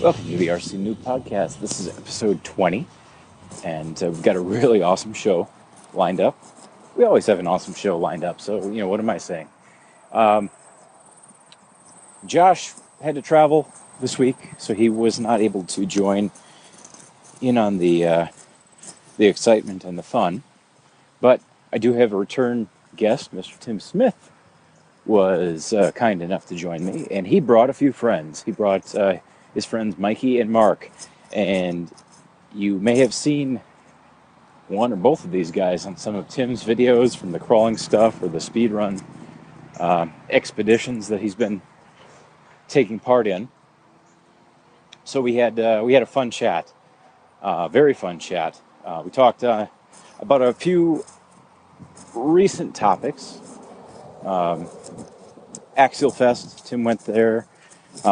Welcome to the RC Noob Podcast. This is episode 20, and we've got a really awesome show lined up. We always have an awesome show lined up, so, what am I saying? Josh had to travel this week, so he was not able to join in on the excitement and the fun. But I do have a return guest. Mr. Tim Smith was kind enough to join me, and he brought a few friends. He brought his friends Mikey and Mark, and you may have seen one or both of these guys on some of Tim's videos from the crawling stuff or the speedrun expeditions that he's been taking part in. So we had a fun chat, very fun chat. We talked about a few recent topics. Axialfest, Tim went there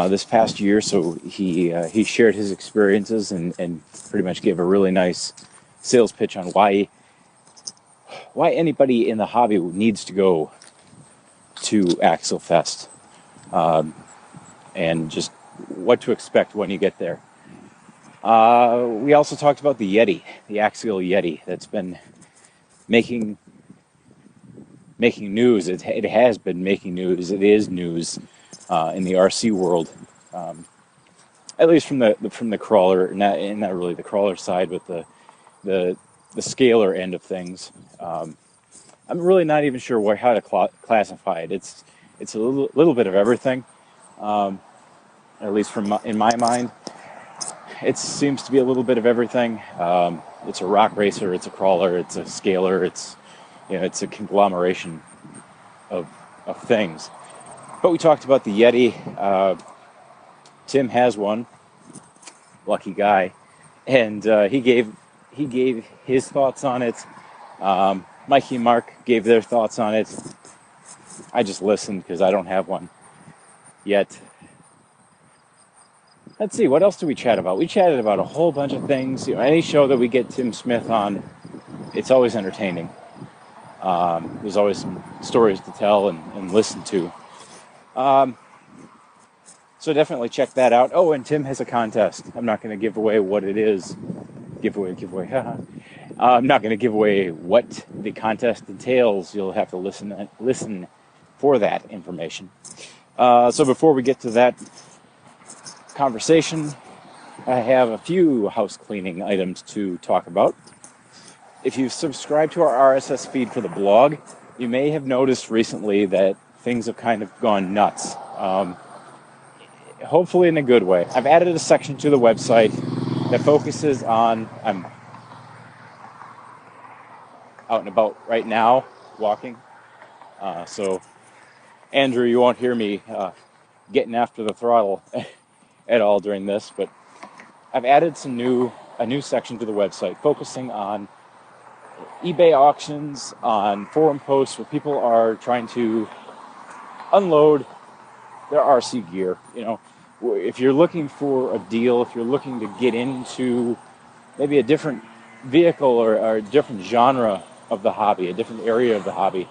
this past year, so he shared his experiences and pretty much gave a really nice sales pitch on why anybody in the hobby needs to go to Axialfest, and just what to expect when you get there. We also talked about the Yeti, the Axial Yeti, that's been making news. It has been making news. It is news in the RC world, at least from the crawler, not really the crawler side, but the scaler end of things. I'm really not even sure how to classify it. It's a little bit of everything, at least in my mind. It seems to be a little bit of everything. It's a rock racer. It's a crawler. It's a scaler. It's a conglomeration of things. But we talked about the Yeti. Tim has one, lucky guy, and he gave his thoughts on it. Mikey and Mark gave their thoughts on it. I just listened because I don't have one yet. Let's see, what else did we chat about? We chatted about a whole bunch of things. Any show that we get Tim Smith on, it's always entertaining. There's always some stories to tell and listen to. So definitely check that out. Oh, and Tim has a contest. I'm not going to give away what it is. Giveaway. I'm not going to give away what the contest entails. You'll have to listen for that information. So before we get to that conversation, I have a few house cleaning items to talk about. If you've subscribed to our RSS feed for the blog, you may have noticed recently that things have kind of gone nuts. Hopefully in a good way. I've added a section to the website that focuses on, I'm out and about right now, walking. So, Andrew, you won't hear me getting after the throttle at all during this, but I've added a new section to the website focusing on eBay auctions, on forum posts where people are trying to unload their RC gear. If you're looking for a deal, if you're looking to get into maybe a different vehicle or a different genre of the hobby, a different area of the hobby,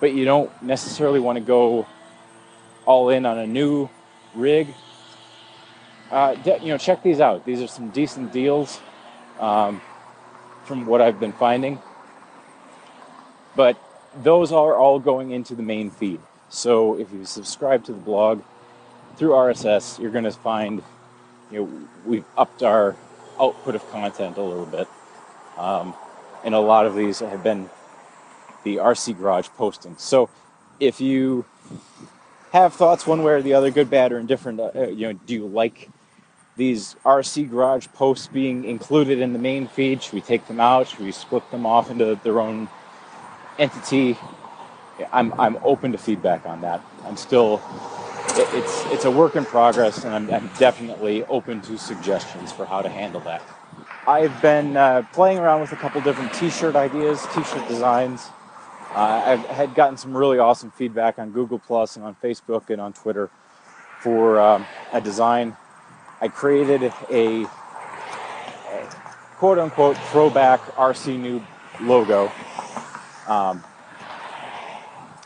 but you don't necessarily want to go all in on a new rig, check these out. These are some decent deals from what I've been finding. But those are all going into the main feed. So if you subscribe to the blog through RSS, you're going to find, we've upped our output of content a little bit. And a lot of these have been the RC Garage postings. So if you have thoughts one way or the other, good, bad, or indifferent, do you like these RC Garage posts being included in the main feed? Should we take them out? Should we split them off into their own entity? I'm open to feedback on that. I'm still, it's a work in progress, and I'm definitely open to suggestions for how to handle that. I've been playing around with a couple different t-shirt ideas, t-shirt designs. I've had gotten some really awesome feedback on Google Plus and on Facebook and on Twitter for a design. I created a quote-unquote throwback RC Noob logo,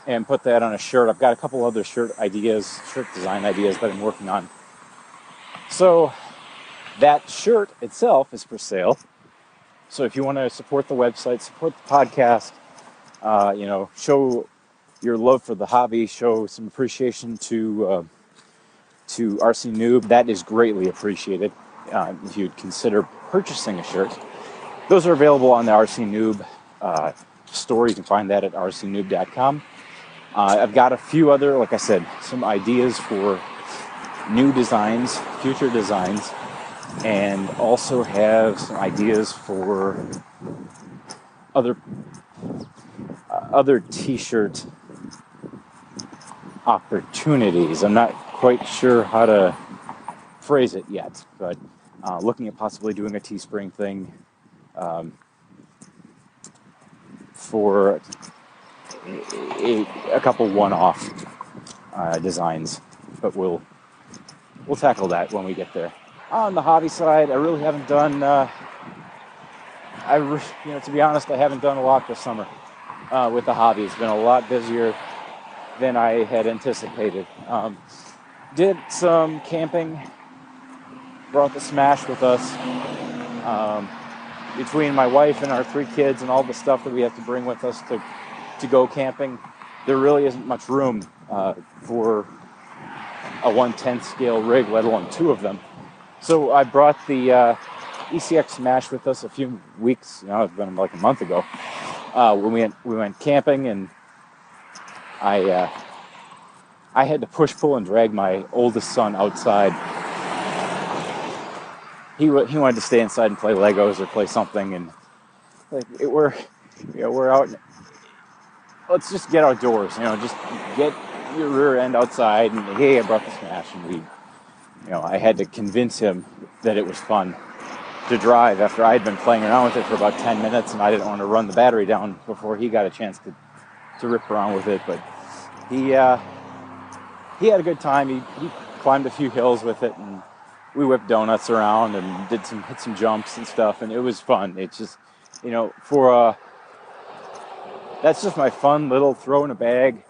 and put that on a shirt. I've got a couple other shirt design ideas that I'm working on. So That shirt itself is for sale. So if you want to support the website, support the podcast, show your love for the hobby, show some appreciation to RC Noob, that is greatly appreciated. If you'd consider purchasing a shirt, those are available on the RC Noob store. You can find that at rcnoob.com. I've got a few other, like I said, some ideas for new designs, future designs, and also have some ideas for other t-shirt opportunities. I'm not quite sure how to phrase it yet, but looking at possibly doing a Teespring thing for a couple one-off designs, but we'll tackle that when we get there. On the hobby side, I really haven't done. To be honest, I haven't done a lot this summer with the hobby. It's been a lot busier than I had anticipated. Did some camping. Brought the Smash with us. Between my wife and our 3 kids and all the stuff that we have to bring with us to go camping, there really isn't much room for a 1/10 scale rig, let alone 2 of them. So I brought the ECX Smash with us a few weeks, it's been like a month ago, when we went camping, and I had to push, pull, and drag my oldest son outside. He wanted to stay inside and play Legos or play something, and we're out. Let's just get outdoors, just get your rear end outside. And hey, I brought the Smash, and I had to convince him that it was fun to drive after I had been playing around with it for about 10 minutes, and I didn't want to run the battery down before he got a chance to rip around with it. But he had a good time. He climbed a few hills with it, and we whipped donuts around and hit some jumps and stuff, and it was fun. It's just, that's just my fun little throw in a bag,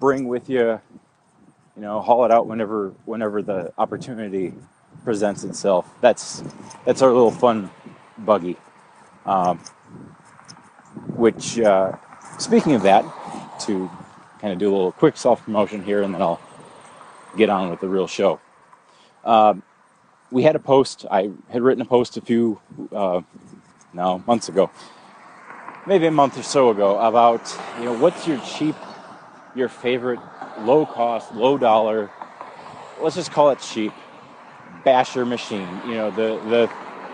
bring with you, haul it out whenever the opportunity presents itself. That's our little fun buggy. Which, speaking of that, to kind of do a little quick self-promotion here, and then I'll get on with the real show. We had a post. I had written a post a few months ago, maybe a month or so ago, about what's your favorite low cost, low dollar, let's just call it cheap, basher machine. The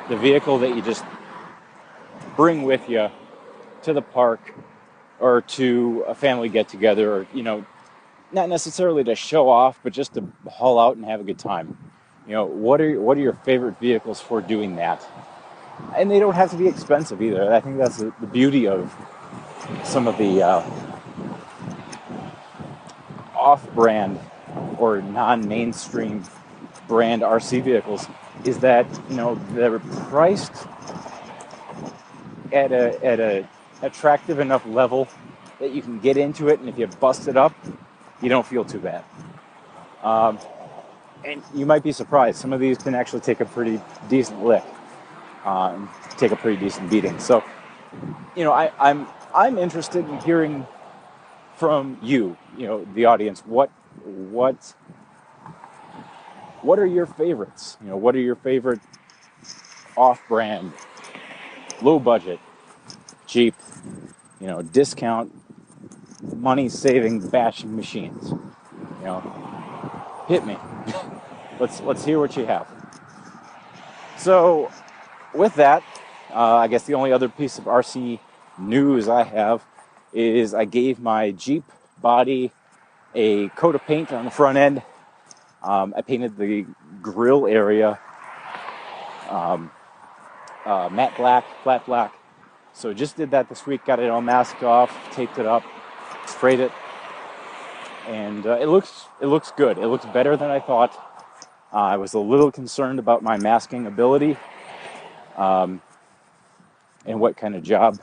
vehicle that you just bring with you to the park or to a family get together, or not necessarily to show off, but just to haul out and have a good time. What are your favorite vehicles for doing that? And they don't have to be expensive either. I think that's the beauty of some of the off-brand or non-mainstream brand RC vehicles, is that they're priced at a attractive enough level that you can get into it, and if you bust it up, you don't feel too bad. And you might be surprised, some of these can actually take a pretty decent lick, take a pretty decent beating. So, I'm interested in hearing from you, the audience. What are your favorites? What are your favorite off-brand, low-budget, cheap, discount, money-saving bashing machines? Hit me. Let's hear what you have. So, with that, I guess the only other piece of RC news I have is I gave my Jeep body a coat of paint on the front end. I painted the grill area matte black, flat black. So just did that this week, got it all masked off, taped it up, sprayed it, and it looks good. It looks better than I thought. I was a little concerned about my masking ability and what kind of job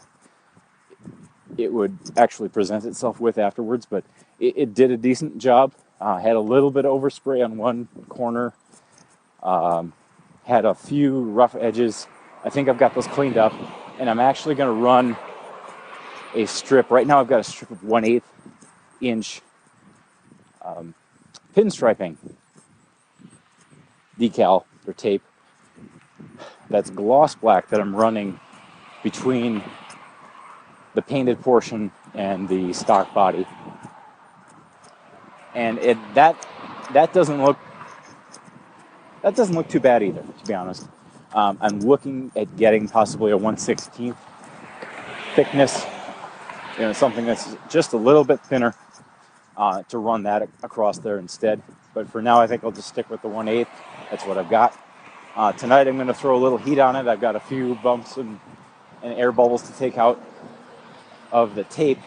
it would actually present itself with afterwards, but it did a decent job. Had a little bit of overspray on one corner, had a few rough edges. I think I've got those cleaned up, and I'm actually going to run a strip. Right now I've got a strip of 1/8 inch pinstriping decal or tape that's gloss black that I'm running between the painted portion and the stock body. And that doesn't look too bad either, to be honest. I'm looking at getting possibly a 1/16 thickness, something that's just a little bit thinner, to run that across there instead. But for now, I think I'll just stick with the 1/8. That's what I've got. Tonight, I'm going to throw a little heat on it. I've got a few bumps and air bubbles to take out of the tape.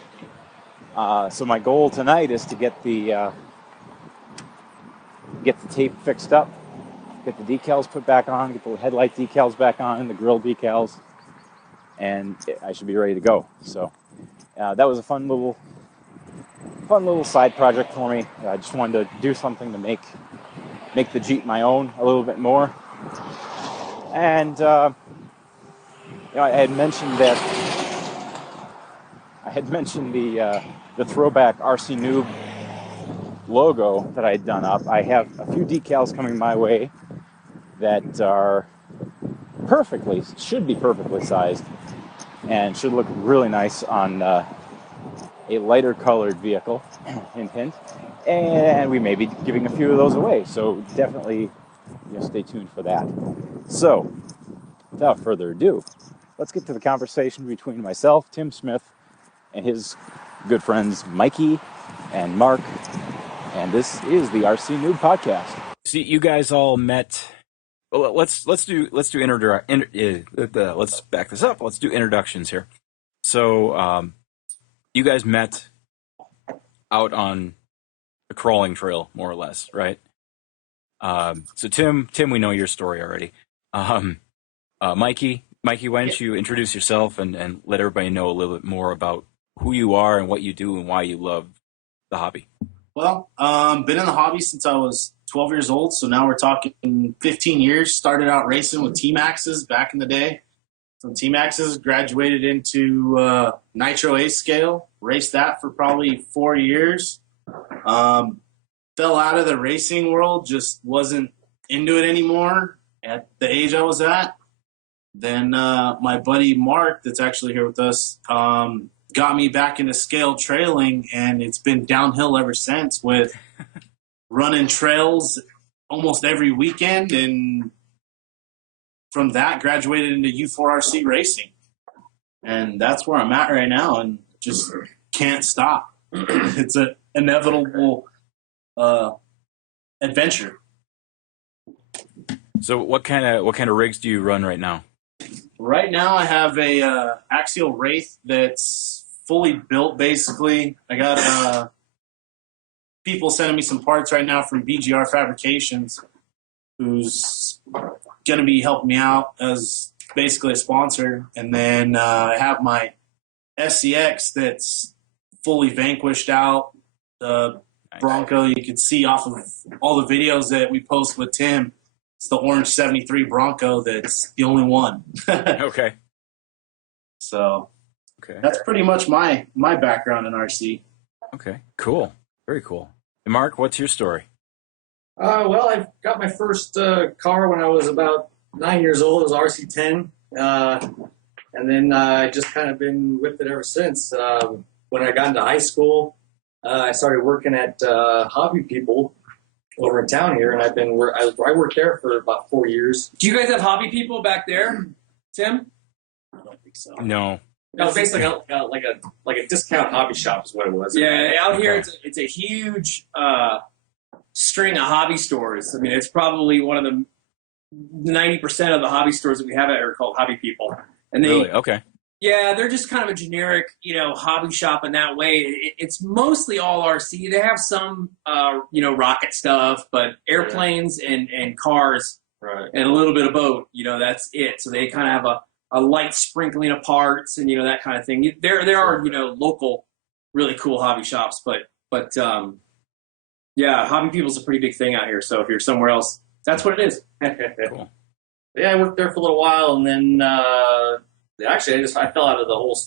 So my goal tonight is to get the tape fixed up, get the decals put back on, get the headlight decals back on, the grill decals, and I should be ready to go. So that was a fun little side project for me. I just wanted to do something to make the Jeep my own a little bit more. And I had mentioned the throwback RC Noob logo that I had done up. I have a few decals coming my way that are should be perfectly sized and should look really nice on a lighter colored vehicle, hint hint, and we may be giving a few of those away, so definitely stay tuned for that. So without further ado, let's get to the conversation between myself, Tim Smith, and his good friends Mikey and Mark, and this is the RC Noob Podcast. See, you guys all met. Well, let's back this up. Let's do introductions here. So, you guys met out on a crawling trail, more or less, right? So Tim, we know your story already. Mikey, why don't you introduce yourself and let everybody know a little bit more about who you are and what you do and why you love the hobby? Well, been in the hobby since I was 12 years old, so now we're talking 15 years. Started out racing with T-Maxes back in the day. From T-Maxes, graduated into Nitro A scale, raced that for probably 4 years. Fell out of the racing world, just wasn't into it anymore at the age I was at. Then my buddy Mark, that's actually here with us, got me back into scale trailing, and it's been downhill ever since with running trails almost every weekend, and from that graduated into U4RC racing. And that's where I'm at right now, and just can't stop. It's an inevitable adventure. So what kind of rigs do you run right now? Right now I have a Axial Wraith that's fully built, basically. I got people sending me some parts right now from BGR Fabrications, who's going to be helping me out as basically a sponsor. And then I have my SCX that's fully vanquished out. The Bronco, you can see off of all the videos that we post with Tim, it's the orange 73 Bronco that's the only one. Okay. So that's pretty much my background in RC. Okay, cool. Very cool. And Mark, what's your story? Well, I got my first car when I was about 9 years old. It was RC10. And then I just kind of been with it ever since. When I got into high school, I started working at Hobby People over in town here, and I worked there for about 4 years. Do you guys have Hobby People back there, Tim? I don't think so. No. It was basically like a discount hobby shop is what it was. Yeah, out here it's a huge string of hobby stores. I mean, it's probably one of the 90% of the hobby stores that we have out here are called Hobby People. And they, really? Okay. Yeah, they're just kind of a generic, hobby shop in that way. It's mostly all RC. They have some, rocket stuff, but airplanes and cars, right, and a little bit of boat, that's it. So they kind of have a light sprinkling of parts and, that kind of thing. There are, local, really cool hobby shops, but yeah, Hobby People's a pretty big thing out here. So if you're somewhere else, that's what it is. Cool. yeah, I worked there for a little while, and then actually I fell out of the whole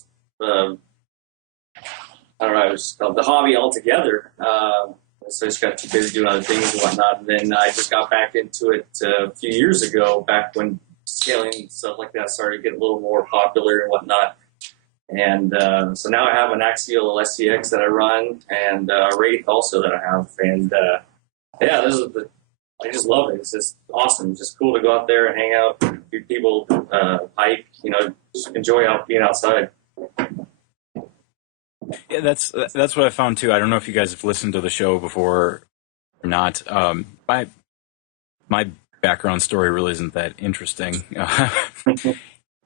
I don't know, it was called the hobby altogether. So I just got too busy doing other things and whatnot. And then I just got back into it a few years ago, back when scaling and stuff like that started to get a little more popular and whatnot. And so now I have an Axial SCX that I run, and a Wraith also that I have. And yeah, I just love it. It's just awesome. It's just cool to go out there and hang out, meet people, hike, just enjoy being outside. Yeah, that's what I found too. I don't know if you guys have listened to the show before or not. My background story really isn't that interesting.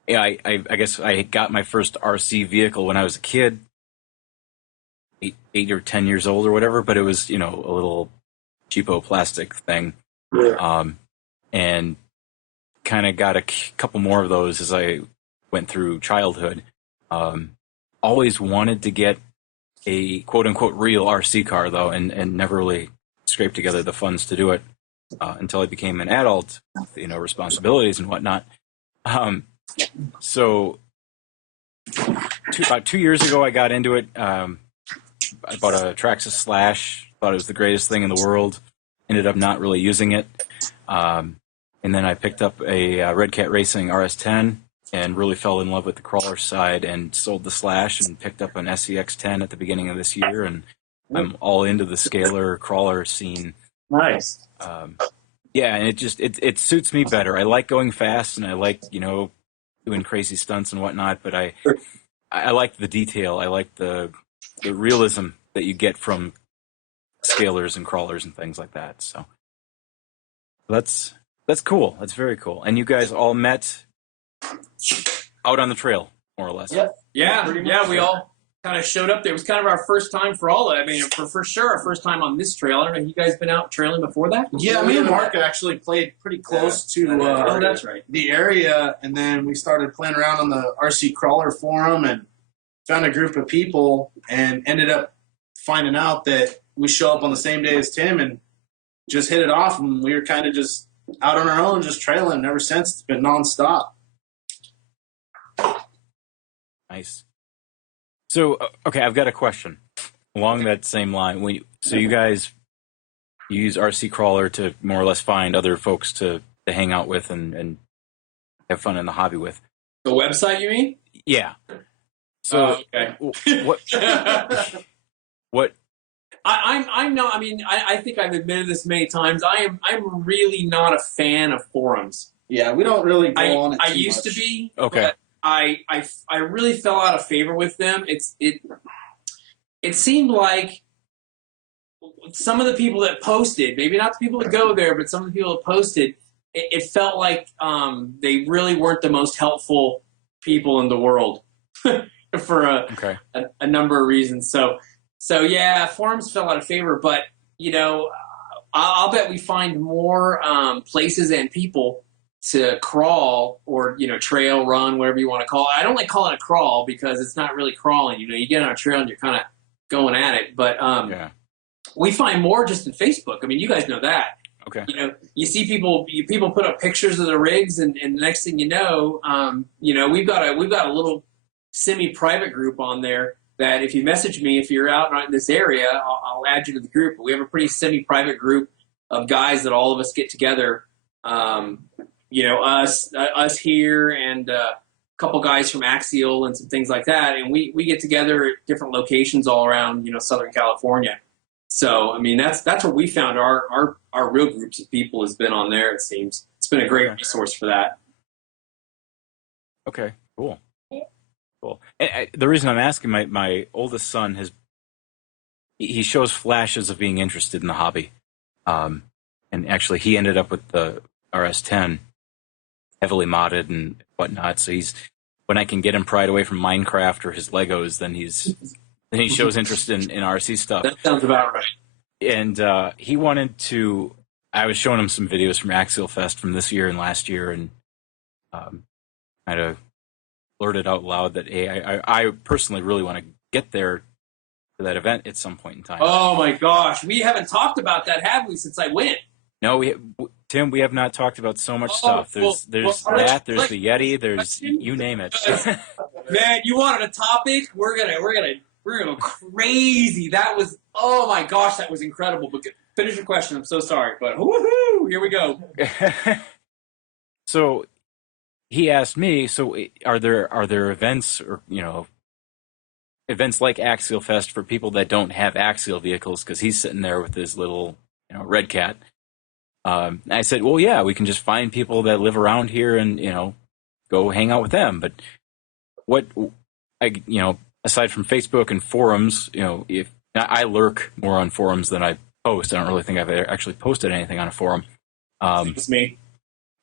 Yeah, I guess I got my first RC vehicle when I was a kid, 8 or 10 years old or whatever, but it was, a little cheapo plastic thing. Yeah. And kind of got a couple more of those as I went through childhood. Always wanted to get a quote-unquote real RC car, though, and never really scraped together the funds to do it until I became an adult with, responsibilities and whatnot. So about 2 years ago, I got into it. I bought a Traxxas Slash, thought it was the greatest thing in the world, ended up not really using it. And then I picked up a Red Cat Racing RS10 and really fell in love with the crawler side and sold the Slash and picked up an SCX10 at the beginning of this year. And I'm all into the scalar crawler scene. Nice. Yeah, and it suits me better. I like going fast and I like, doing crazy stunts and whatnot, but I like the detail. I like the realism that you get from scalers and crawlers and things like that. So that's cool. That's very cool. And you guys all met out on the trail, more or less. Yeah. We all kind of showed up there. It was kind of our first time for all of it. I mean, for sure, our first time on this trail. I don't know, you guys been out trailing before that? Yeah, me and Mark actually played pretty close to that's right. the area, and then we started playing around on the RC Crawler forum and found a group of people and ended up finding out that we show up on the same day as Tim and just hit it off, and we were kind of just out on our own, just trailing. And ever since, it's been nonstop. Nice. So, okay, I've got a question along that same line. So you guys use RC Crawler to more or less find other folks to hang out with and have fun in the hobby with. The website, you mean? Yeah. So, okay. what? I'm not. I mean, I think I've admitted this many times. I'm really not a fan of forums. Yeah, we don't really go on it I too used much. to be. Okay. But I really fell out of favor with them. It seemed like some of the people that posted, maybe not the people that go there, but some of the people that posted, it felt like they really weren't the most helpful people in the world for a number of reasons. So yeah, forums fell out of favor, but I'll bet we find more places and people to crawl or trail, run, whatever you want to call it. I don't like calling it a crawl because it's not really crawling. You get on a trail and you're kind of going at it. But we find more just in Facebook. I mean, you guys know that. Okay. You see people put up pictures of the rigs, and the next thing you know, we've got a little semi-private group on there that if you message me, if you're out in this area, I'll add you to the group. But we have a pretty semi-private group of guys that all of us get together. Us here and a couple guys from Axial and some things like that, and we get together at different locations all around Southern California. So I mean that's where we found our real groups of people has been on there. It seems it's been a great resource for that. Okay, cool. And the reason I'm asking, my oldest son he shows flashes of being interested in the hobby, and actually he ended up with the RS10 heavily modded and whatnot. So when I can get him pried away from Minecraft or his Legos, then he shows interest in RC stuff. That sounds about right. And he wanted to. I was showing him some videos from Axialfest from this year and last year, and kind of blurted out loud that I personally really want to get there for that event at some point in time. Oh my gosh, we haven't talked about that, have we? Since I went. No, Tim, we have not talked about so much Oh, stuff. well, There's well, that. There's the Yeti. There's you name it. Man, you wanted a topic? We're gonna go crazy. That was, oh my gosh, that was incredible. But finish your question. I'm so sorry, but woohoo! Here we go. So he asked me. So are there events or events like Axialfest for people that don't have axial vehicles? Because he's sitting there with his little red cat. I said, well, yeah, we can just find people that live around here and, go hang out with them. But aside from Facebook and forums, if I lurk more on forums than I post, I don't really think I've actually posted anything on a forum. It's me.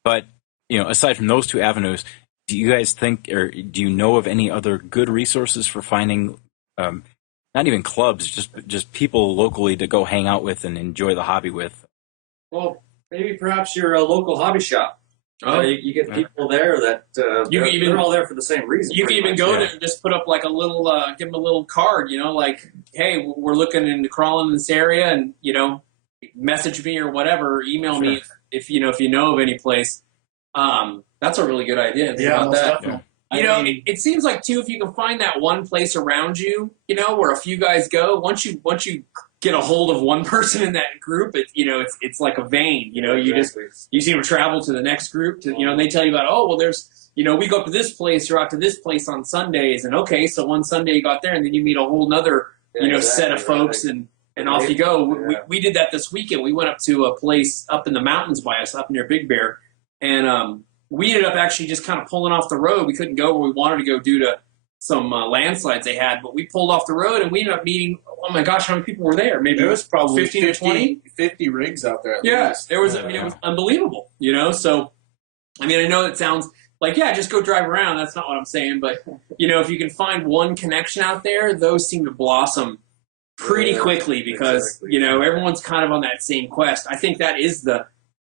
But, aside from those two avenues, do you guys think, or do you know of any other good resources for finding, not even clubs, just people locally to go hang out with and enjoy the hobby with? Well, maybe perhaps your local hobby shop. You get people there that they're all there for the same reason. You can even go there and just put up like a little, give them a little card, like, hey, we're looking into crawling in this area, and message me or whatever, email me if you know of any place. That's a really good idea. Think about that. Definitely. It seems like too, if you can find that one place around you, where a few guys go, once you get a hold of one person in that group, it's like a vein. You see them travel to the next group, and they tell you about, oh, well, there's, we go up to this place or out to this place on Sundays, and okay, so one Sunday you got there, and then you meet a whole nother, set of folks, and off you go. We did that this weekend. We went up to a place up in the mountains by us, up near Big Bear, and we ended up actually just kind of pulling off the road. We couldn't go where we wanted to go due to some landslides they had, but we pulled off the road and we ended up meeting, oh my gosh, how many people were there? Maybe there was probably 15 or 20? 50 rigs out there. There was, it was unbelievable, so, I know it sounds like, yeah, just go drive around. That's not what I'm saying, but, if you can find one connection out there, those seem to blossom pretty quickly because, everyone's kind of on that same quest. I think that is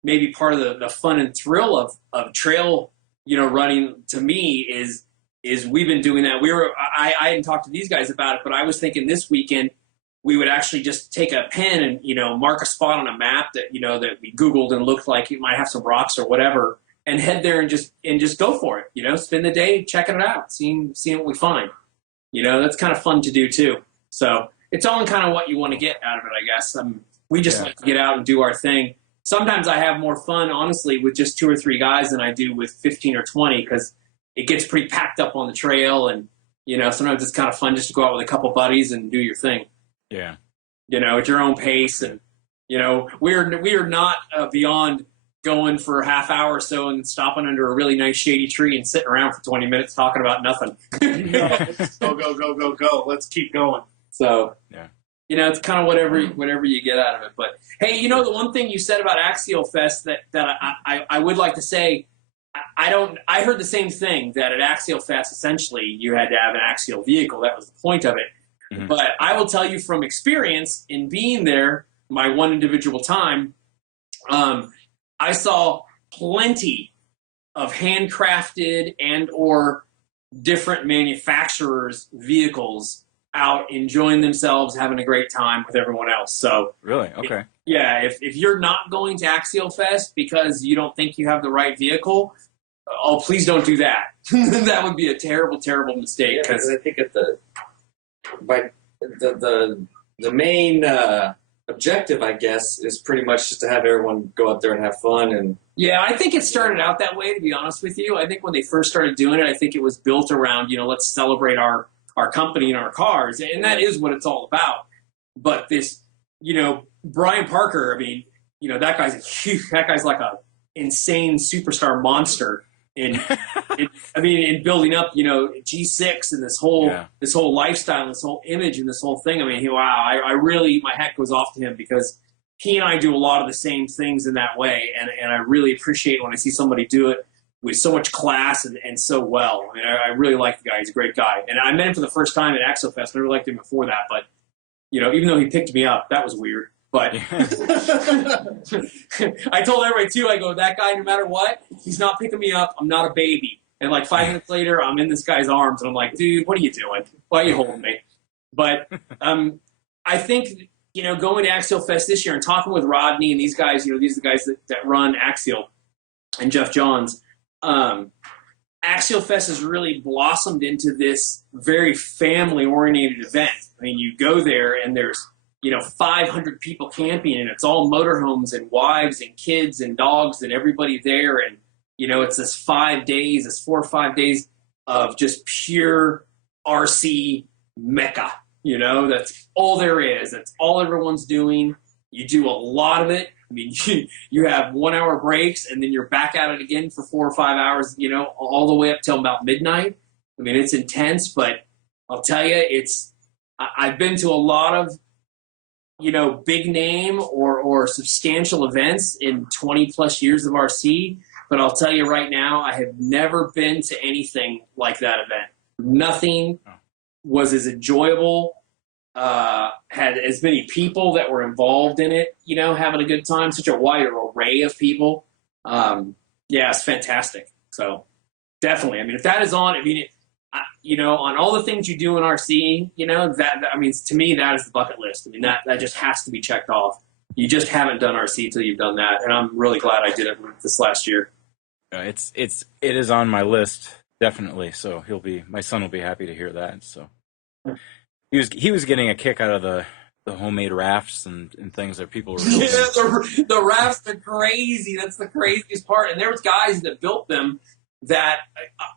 maybe part of the fun and thrill of trail, running to me is we've been doing that. I hadn't talked to these guys about it, but I was thinking this weekend we would actually just take a pen and, mark a spot on a map that, that we Googled and looked like it might have some rocks or whatever, and head there and just go for it, spend the day checking it out, seeing what we find. That's kind of fun to do too. So it's all in kind of what you want to get out of it, I guess. We just like to get out and do our thing. Sometimes I have more fun, honestly, with just 2 or 3 guys than I do with 15 or 20 because it gets pretty packed up on the trail, and sometimes it's kind of fun just to go out with a couple buddies and do your thing. Yeah. At your own pace, and we are not beyond going for a half hour or so and stopping under a really nice shady tree and sitting around for 20 minutes talking about nothing. Go. Let's keep going. So it's kind of whatever you get out of it. But hey, the one thing you said about Axialfest that I would like to say. I heard the same thing, that at Axialfest, essentially, you had to have an axial vehicle. That was the point of it. Mm-hmm. But I will tell you from experience in being there, my one individual time, I saw plenty of handcrafted and or different manufacturers' vehicles out enjoying themselves, having a great time with everyone else. So really, okay. If you're not going to Axialfest because you don't think you have the right vehicle, please don't do that. That would be a terrible, terrible mistake. Because I think the main objective, I guess, is pretty much just to have everyone go out there and have fun. And I think it started out that way, to be honest with you. I think when they first started doing it, I think it was built around, let's celebrate our company and our cars, and that is what it's all about. But this, Brian Parker, that guy's like a insane superstar monster in building up, G6 and this whole lifestyle, this whole image, and this whole thing. I really, my hat goes off to him because he and I do a lot of the same things in that way, and I really appreciate when I see somebody do it with so much class and so well. I really like the guy. He's a great guy. And I met him for the first time at Axialfest. I never liked him before that, but, even though he picked me up, that was weird. But I told everybody, too, I go, that guy, no matter what, he's not picking me up. I'm not a baby. And like 5 minutes later, I'm in this guy's arms, and I'm like, dude, what are you doing? Why are you holding me? But I think you know, going to Axialfest this year and talking with Rodney and these guys, you know, these are the guys that run Axial and Jeff Johns. Axialfest has really blossomed into this very family-oriented event. I mean, you go there and there's, you know, 500 people camping, and it's all motorhomes and wives and kids and dogs and everybody there. And, you know, it's this 5 days, this 4 or 5 days of just pure RC mecca. You know, that's all there is. That's all everyone's doing. You do a lot of it. I mean, you have 1 hour breaks, and then you're back at it again for 4 or 5 hours, you know, all the way up till about midnight. I mean, it's intense, but I'll tell you, I've been to a lot of, you know, big name or substantial events in 20 plus years of RC. But I'll tell you right now, I have never been to anything like that event. Nothing was as enjoyable, had as many people that were involved in it, you know, having a good time, such a wide array of people. Yeah, it's fantastic. So definitely, I mean, if that is on, I mean, you know, on all the things you do in RC, you know, that I mean, to me, that is the bucket list. I mean, that just has to be checked off. You just haven't done RC till you've done that, and I'm really glad I did it this last year. It is on my list, definitely. So my son will be happy to hear that. So he was getting a kick out of the homemade rafts and things that people were building. Yeah, the rafts are crazy. That's the craziest part. And there was guys that built them that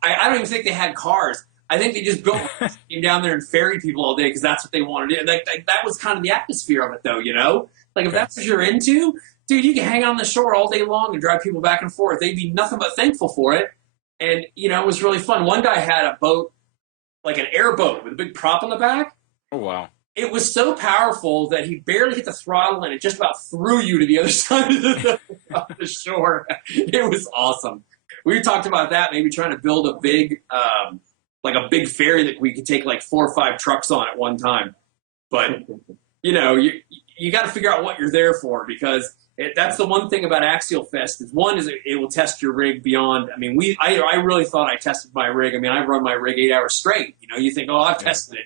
I don't even think they had cars. I think they just built came down there and ferried people all day because that's what they wanted to do. Like, that was kind of the atmosphere of it, though, you know? Like, if that's what you're into, dude, you can hang on the shore all day long and drive people back and forth. They'd be nothing but thankful for it. And, you know, it was really fun. One guy had a boat, like an airboat with a big prop on the back. Oh, wow. It was so powerful that he barely hit the throttle and it just about threw you to the other side of the shore. It was awesome. We talked about that, maybe trying to build a big, like a big ferry that we could take like 4 or 5 trucks on at one time. But, you know, you got to figure out what you're there for, because that's the one thing about Axialfest is, one, is it will test your rig beyond. I mean, I really thought I tested my rig. I mean, I run my rig 8 hours straight. You know, you think, oh, I've tested it.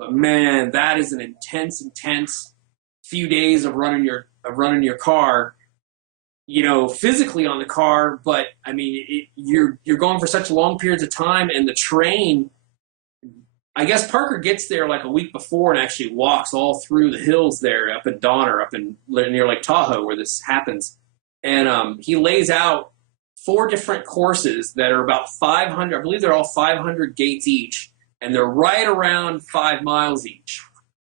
But man, that is an intense few days of running your car, you know, physically on the car. But I mean, you're going for such long periods of time, and the terrain. I guess Parker gets there like a week before and actually walks all through the hills there up in Donner, up in near Lake Tahoe, where this happens. And he lays out 4 different courses that are about 500. I believe they're all 500 gates each, and they're right around 5 miles each.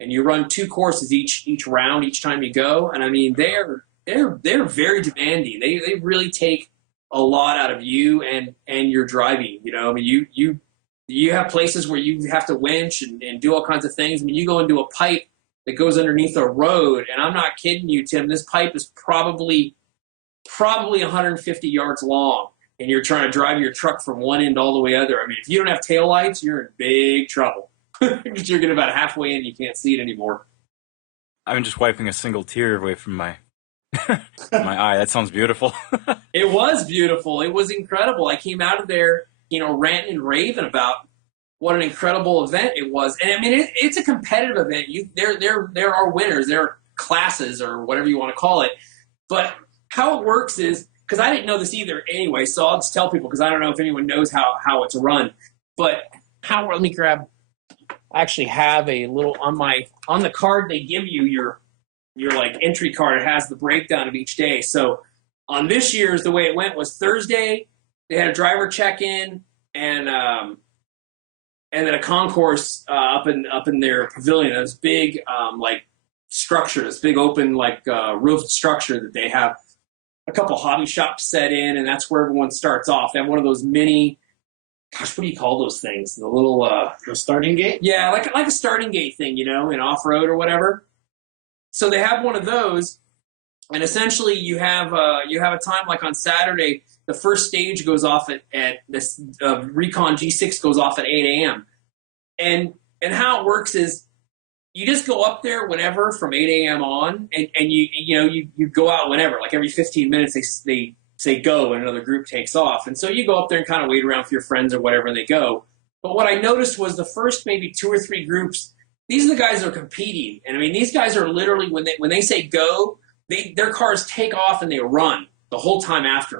And you run 2 courses each round each time you go. And I mean, they're very demanding. They really take a lot out of you and your driving. You know, I mean, you have places where you have to winch and do all kinds of things. I mean, you go into a pipe that goes underneath a road, and I'm not kidding you, Tim. This pipe is probably 150 yards long, and you're trying to drive your truck from one end all the way other. I mean, if you don't have taillights, you're in big trouble because you're getting about halfway in and you can't see it anymore. I'm just wiping a single tear away from my my eye. That sounds beautiful. It was beautiful. It was incredible. I came out of there, you know, ranting and raving about what an incredible event it was. And I mean, it's a competitive event. There are winners, there are classes or whatever you want to call it. But how it works is, because I didn't know this either anyway, so I'll just tell people because I don't know if anyone knows how it's run. But let me grab. I actually have a little on the card they give you, your like entry card. It has the breakdown of each day. So on this year's, the way it went was Thursday. They had a driver check-in and then a concourse up in their pavilion. This big like structure, this big open like roofed structure that they have a couple hobby shops set in, and that's where everyone starts off. They have one of those mini, gosh, what do you call those things? The little the starting gate. Yeah, like a starting gate thing, you know, in off road or whatever. So they have one of those, and essentially you have a time like on Saturday. The first stage goes off at this Recon G6 goes off at 8 a.m. And how it works is you just go up there whenever from 8 a.m. on, and you go out whenever. Like every 15 minutes they say go and another group takes off. And so you go up there and kind of wait around for your friends or whatever and they go. But what I noticed was the first maybe 2 or 3 groups, these are the guys that are competing. And I mean, these guys are literally, when they say go, their cars take off and they run the whole time after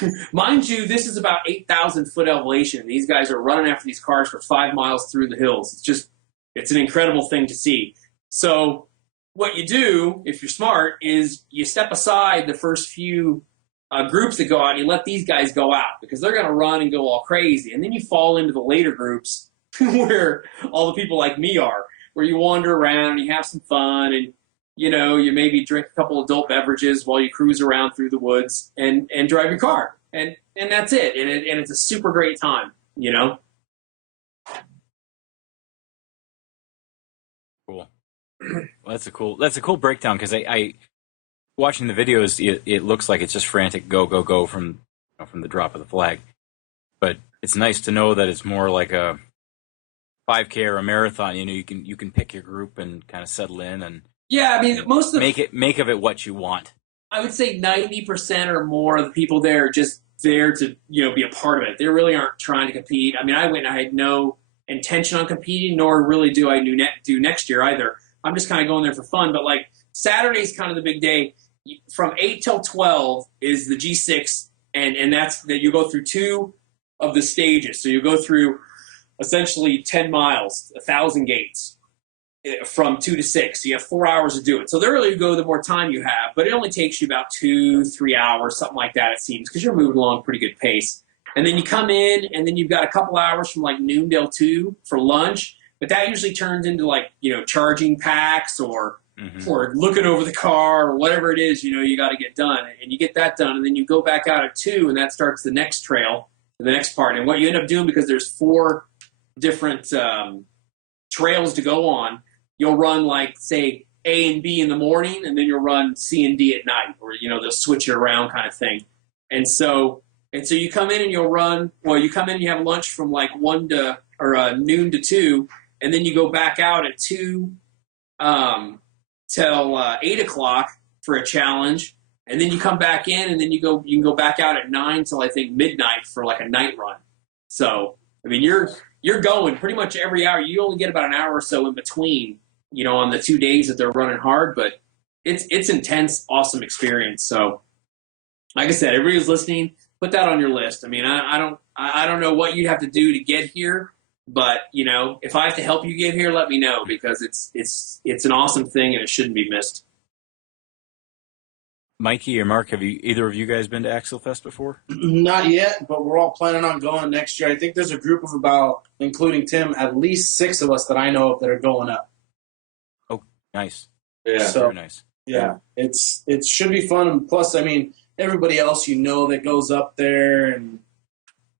them. Mind you, this is about 8,000 foot elevation. These guys are running after these cars for 5 miles through the hills. It's an incredible thing to see. So what you do, if you're smart, is you step aside the first few groups that go out, and you let these guys go out because they're going to run and go all crazy. And then you fall into the later groups where all the people like me are, where you wander around and you have some fun and, you know, you maybe drink a couple adult beverages while you cruise around through the woods and drive your car. And that's it. And it's a super great time, you know? Cool. Well, that's a cool breakdown, because I watching the videos, it looks like it's just frantic go go go from the drop of the flag, but it's nice to know that it's more like a 5K or a marathon. You know, you can pick your group and kind of settle in and yeah. I mean, most of make of it what you want. I would say 90% or more of the people there are just there to, you know, be a part of it. They really aren't trying to compete. I mean, I went and I had no intention on competing, nor really do I do next year either. I'm just kind of going there for fun. But like Saturday's kind of the big day. From 8 till 12 is the G6, and that's that you go through 2 of the stages. So you go through essentially 10 miles, 1,000 gates from 2 to 6. So you have 4 hours to do it. So the earlier you go, the more time you have, but it only takes you about 2-3 hours, something like that, it seems, because you're moving along a pretty good pace. And then you come in, and then you've got a couple hours from like noon till 2 for lunch, but that usually turns into like, you know, charging packs or looking over the car or whatever it is, you know, you got to get done. And you get that done, and then you go back out at 2, and that starts the next trail, the next part. And what you end up doing, because there's 4 different trails to go on, you'll run like, say, A and B in the morning, and then you'll run C and D at night, or, you know, they'll switch it around kind of thing. And so you come in and you'll run, well, you come in and you have lunch from like noon to 2, and then you go back out at 2 till 8 o'clock for a challenge, and then you come back in, and then you can go back out at 9 till I think midnight for like a night run. So I mean, you're going pretty much every hour. You only get about an hour or so in between, you know, on the 2 days that they're running hard, but it's intense, awesome experience. So like I said, everybody who's listening, put that on your list. I mean, I don't know what you'd have to do to get here, but, you know, if I have to help you get here, let me know, because it's an awesome thing and it shouldn't be missed. Mikey or Mark, have either of you guys been to Axialfest before? Not yet, but we're all planning on going next year. I think there's a group of about, including Tim, at least 6 of us that I know of that are going up. Oh, nice. Yeah. So, very nice. Yeah, it should be fun. And plus, I mean, everybody else you know that goes up there, and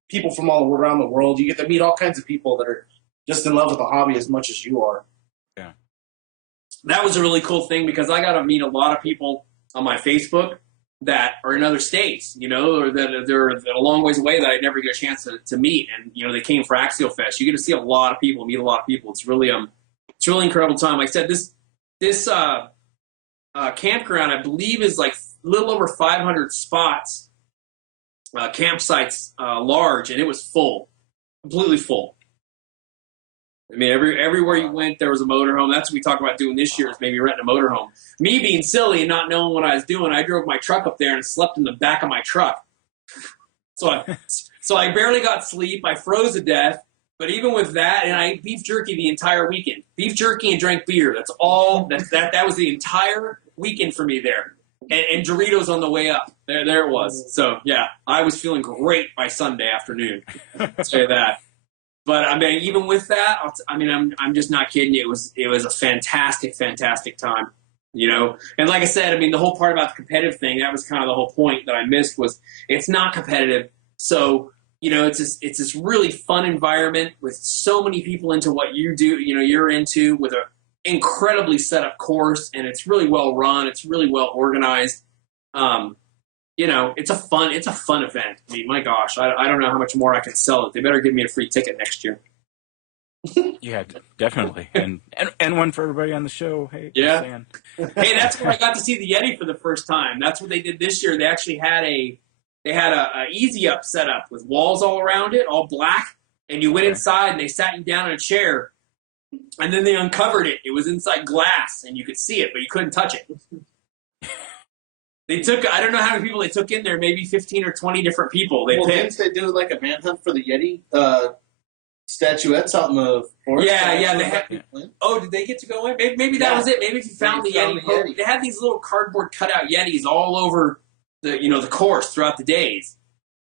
people from all around the world. You get to meet all kinds of people that are just in love with the hobby as much as you are. Yeah. That was a really cool thing, because I got to meet a lot of people on my Facebook that are in other states, you know, or that they're a long ways away that I never get a chance to meet. And, you know, they came for Axialfest. You get to see a lot of people, meet a lot of people. It's really incredible time. Like I said, this campground, I believe, is like a little over 500 spots, campsites large, and it was full, completely full. I mean, everywhere you went, there was a motorhome. That's what we talked about doing this year, is maybe renting a motorhome. Me being silly and not knowing what I was doing, I drove my truck up there and slept in the back of my truck. So I barely got sleep. I froze to death. But even with that, and I ate beef jerky the entire weekend. Beef jerky and drank beer. That's all. That was the entire weekend for me there. And Doritos on the way up. There it was. So, yeah, I was feeling great by Sunday afternoon. I'll say that. But I mean, even with that, I'm just not kidding you. It was a fantastic, fantastic time, you know. And like I said, I mean, the whole part about the competitive thing, that was kind of the whole point that I missed, was it's not competitive. So, you know, it's this really fun environment with so many people into what you do. You know, you're into, with an incredibly set up course, and it's really well run. It's really well organized. You know, it's a fun event. I mean, my gosh, I don't know how much more I can sell it. They better give me a free ticket next year. Yeah, definitely. And one for everybody on the show. Hey, yeah. Hey, that's where I got to see the Yeti for the first time. That's what they did this year. They actually had a easy up setup with walls all around it, all black, and you went inside and they sat you down in a chair, And then they uncovered it. It was inside glass, and you could see it, but you couldn't touch it. They took, I don't know how many people they took in there, maybe 15 or 20 different people. They picked. Didn't they do like a manhunt for the Yeti statuettes out in the forest? Yeah. They had, oh, did they get to go in? Maybe that was it. Maybe if you found the Yeti. They had these little cardboard cutout Yetis all over the course throughout the days.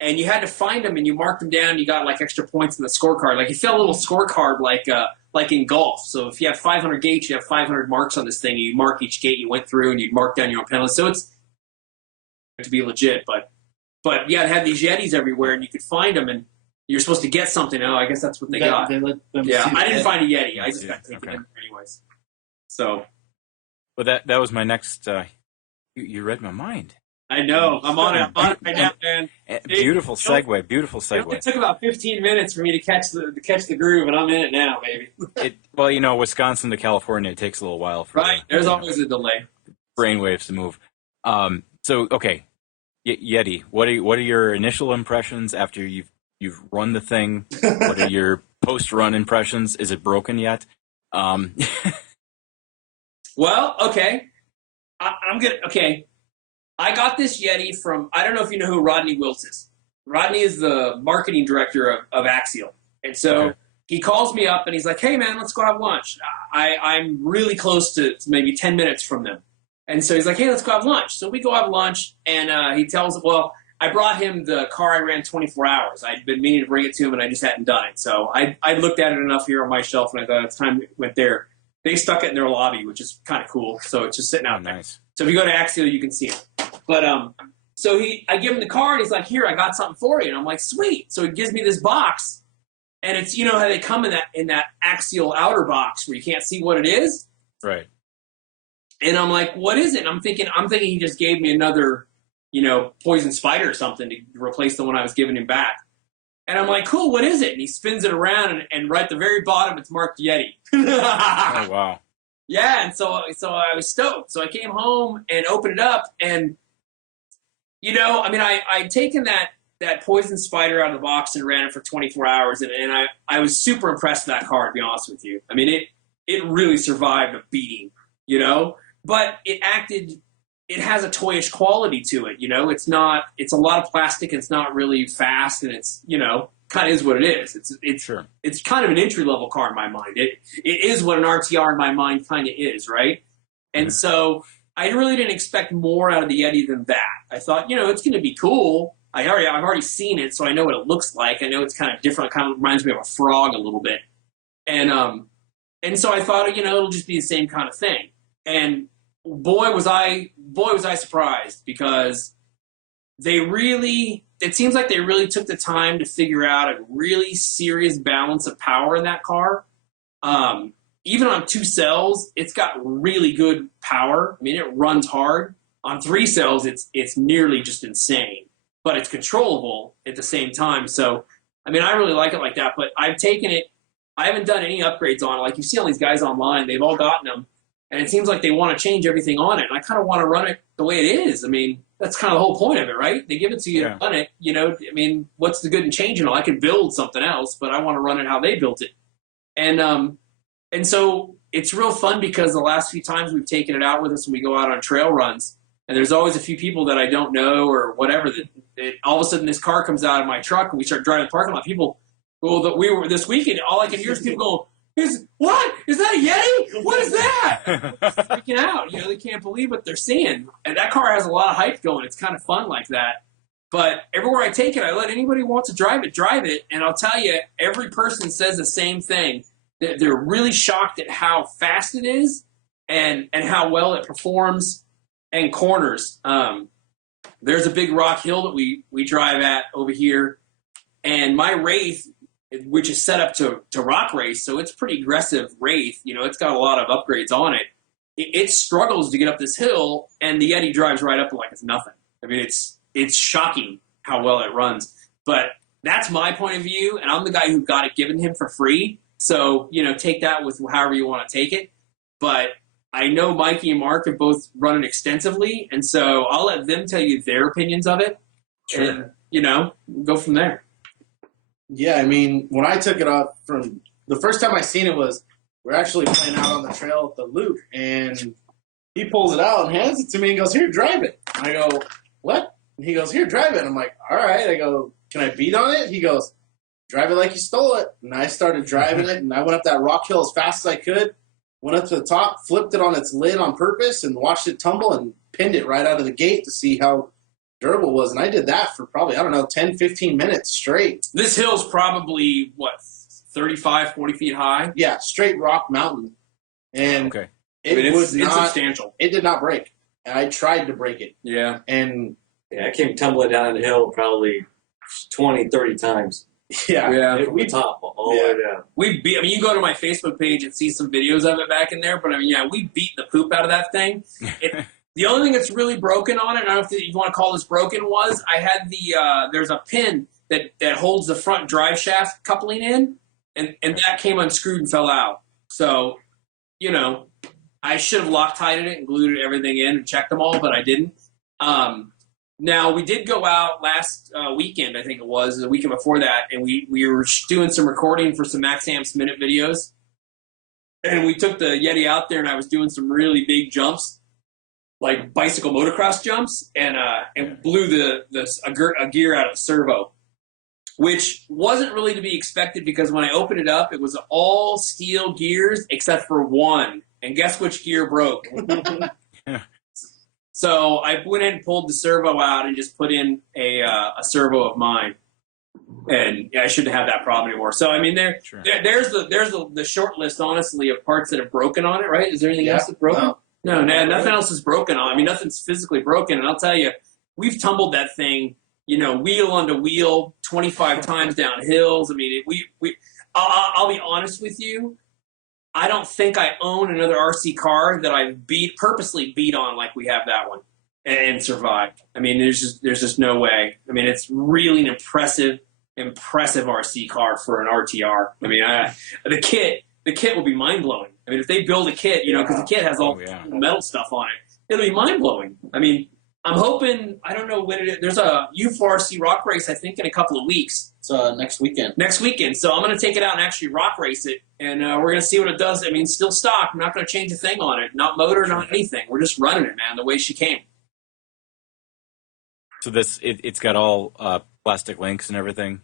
And you had to find them, and you marked them down. You got like extra points in the scorecard. Like you fill a little scorecard like in golf. So if you have 500 gates, you have 500 marks on this thing. You mark each gate you went through, and you'd mark down your own penalties. So it's to be legit, but yeah, it had these Yetis everywhere, and you could find them, and you're supposed to get something. Oh, I guess that's what they got. They let them Yeah, see I didn't the find a Yeti. I just got taken in anyways. So, But that was my next. You read my mind. I know. I'm on it right now, man. Beautiful segue. Beautiful It only segue. took about 15 minutes for me to catch the groove, and I'm in it now, baby. Well, you know, Wisconsin to California, it takes a little while for Right. There's always a delay. brainwaves to move. So okay, Yeti. What are your initial impressions after you've run the thing? What are your post-run impressions? Is it broken yet? Well, okay. I got this Yeti from, I don't know if you know who Rodney Wills is. Rodney is the marketing director of Axial. And so he calls me up and he's like, hey man, let's go have lunch. I'm really close to maybe 10 minutes from them. And so he's like, hey, let's go have lunch. So we go have lunch, and he tells, well, I brought him the car I ran 24 hours. I'd been meaning to bring it to him, and I just hadn't done it. So I looked at it enough here on my shelf, and I thought it's time it went there. They stuck it in their lobby, which is kind of cool. So it's just sitting out there. Nice. So if you go to Axial, you can see it. But so I give him the car, and he's like, here, I got something for you. And I'm like, sweet. So he gives me this box, and it's, you know how they come in that Axial outer box where you can't see what it is? Right. And I'm like, what is it? And I'm thinking he just gave me another, poison spider or something to replace the one I was giving him back. And I'm like, cool, what is it? And he spins it around, and right at the very bottom, it's marked Yeti. Oh, wow. Yeah, and so I was stoked. So I came home and opened it up, and, I'd taken that poison spider out of the box and ran it for 24 hours, and I was super impressed with that car, to be honest with you. I mean, it really survived a beating, but it has a toyish quality to it, it's a lot of plastic, and it's not really fast, and it's, kind of is what it is. It's kind of an entry-level car in my mind. It is what an RTR in my mind kind of is, right? And so I really didn't expect more out of the Yeti than that. I thought, it's going to be cool. I've already seen it, so I know what it looks like. I know it's kind of different. It kind of reminds me of a frog a little bit. And so I thought, it'll just be the same kind of thing. And boy was I surprised, because it seems like they really took the time to figure out a really serious balance of power in that car. Even on 2 cells, it's got really good power. I mean, it runs hard. On 3 cells, it's nearly just insane, but it's controllable at the same time. So, I really like it like that, but I've taken it. I haven't done any upgrades on it. Like you see all these guys online, they've all gotten them, and it seems like they want to change everything on it. And I kind of want to run it the way it is. I mean, that's kind of the whole point of it, right? They give it to you to run it. What's the good in changing it? I can build something else, but I want to run it how they built it. And so it's real fun, because the last few times we've taken it out with us when we go out on trail runs, and there's always a few people that I don't know or whatever, that all of a sudden this car comes out of my truck and we start driving the parking lot. People, this weekend, all I can hear is people go, what? Is that a Yeti? What is that? Freaking out. They can't believe what they're seeing. And that car has a lot of hype going. It's kind of fun like that. But everywhere I take it, I let anybody who wants to drive it. And I'll tell you, every person says the same thing. They're really shocked at how fast it is and how well it performs and corners. There's a big rock hill that we drive at over here. And my Wraith, which is set up to rock race, so it's pretty aggressive Wraith. It's got a lot of upgrades on it. It struggles to get up this hill, and the Yeti drives right up like it's nothing. I mean, it's shocking how well it runs. But that's my point of view, and I'm the guy who got it given him for free. So, take that with however you want to take it. But I know Mikey and Mark have both run it extensively, and so I'll let them tell you their opinions of it. Sure. And, go from there. Yeah, when I took it off from the first time I seen it was we're actually playing out on the trail at the loop, and he pulls it out and hands it to me and goes, "Here, drive it." And I go, "What?" And he goes, "Here, drive it." And I'm like, "All right." I go, "Can I beat on it?" He goes, "Drive it like you stole it." And I started driving it, and I went up that rock hill as fast as I could, went up to the top, flipped it on its lid on purpose, and watched it tumble and pinned it right out of the gate to see how durable it was. And I did that for probably, I don't know, 10, 15 minutes straight. This hill's probably, what, 35, 40 feet high? Yeah, straight rock mountain. And Okay. It's substantial. It did not break. And I tried to break it. Yeah. And Yeah, I came tumbling down the hill probably 20, 30 times. yeah, From the top all the way down. We beat, I mean, you can go to my Facebook page and see some videos of it back in there, but I mean, yeah, we beat the poop out of that thing. The only thing that's really broken on it, I don't know if you want to call this broken, was I had there's a pin that holds the front drive shaft coupling in, and that came unscrewed and fell out. So, you know, I should have Loctited it and glued everything in and checked them all, but I didn't. Now, we did go out last weekend, I think it was, the weekend before that, and we were doing some recording for some Max Amps Minute videos. And we took the Yeti out there, and I was doing some really big jumps, like bicycle motocross jumps, and blew a gear out of the servo, which wasn't really to be expected because when I opened it up, it was all steel gears except for one. And guess which gear broke? So I went in and pulled the servo out and just put in a servo of mine, and I shouldn't have that problem anymore. So I mean, there's the short list, honestly, of parts that have broken on it. Right? Is there anything else that's broken? No, nothing else is broken on. I mean, nothing's physically broken. And I'll tell you, we've tumbled that thing, you know, wheel onto wheel 25 times down hills. I mean, I'll be honest with you. I don't think I own another RC car that I purposely beat on like we have that one and survived. I mean, there's just no way. I mean, it's really an impressive RC car for an RTR. I mean, the kit will be mind blowing. I mean, if they build a kit, you know, because the kit has all the metal stuff on it, it'll be mind blowing. I mean, I'm hoping, I don't know when it is. There's a U4RC rock race, I think, in a couple of weeks. It's next weekend. Next weekend. So I'm going to take it out and actually rock race it, and we're going to see what it does. I mean, still stock. I'm not going to change a thing on it. Not motor, not anything. We're just running it, man, the way she came. So it's got all plastic links and everything?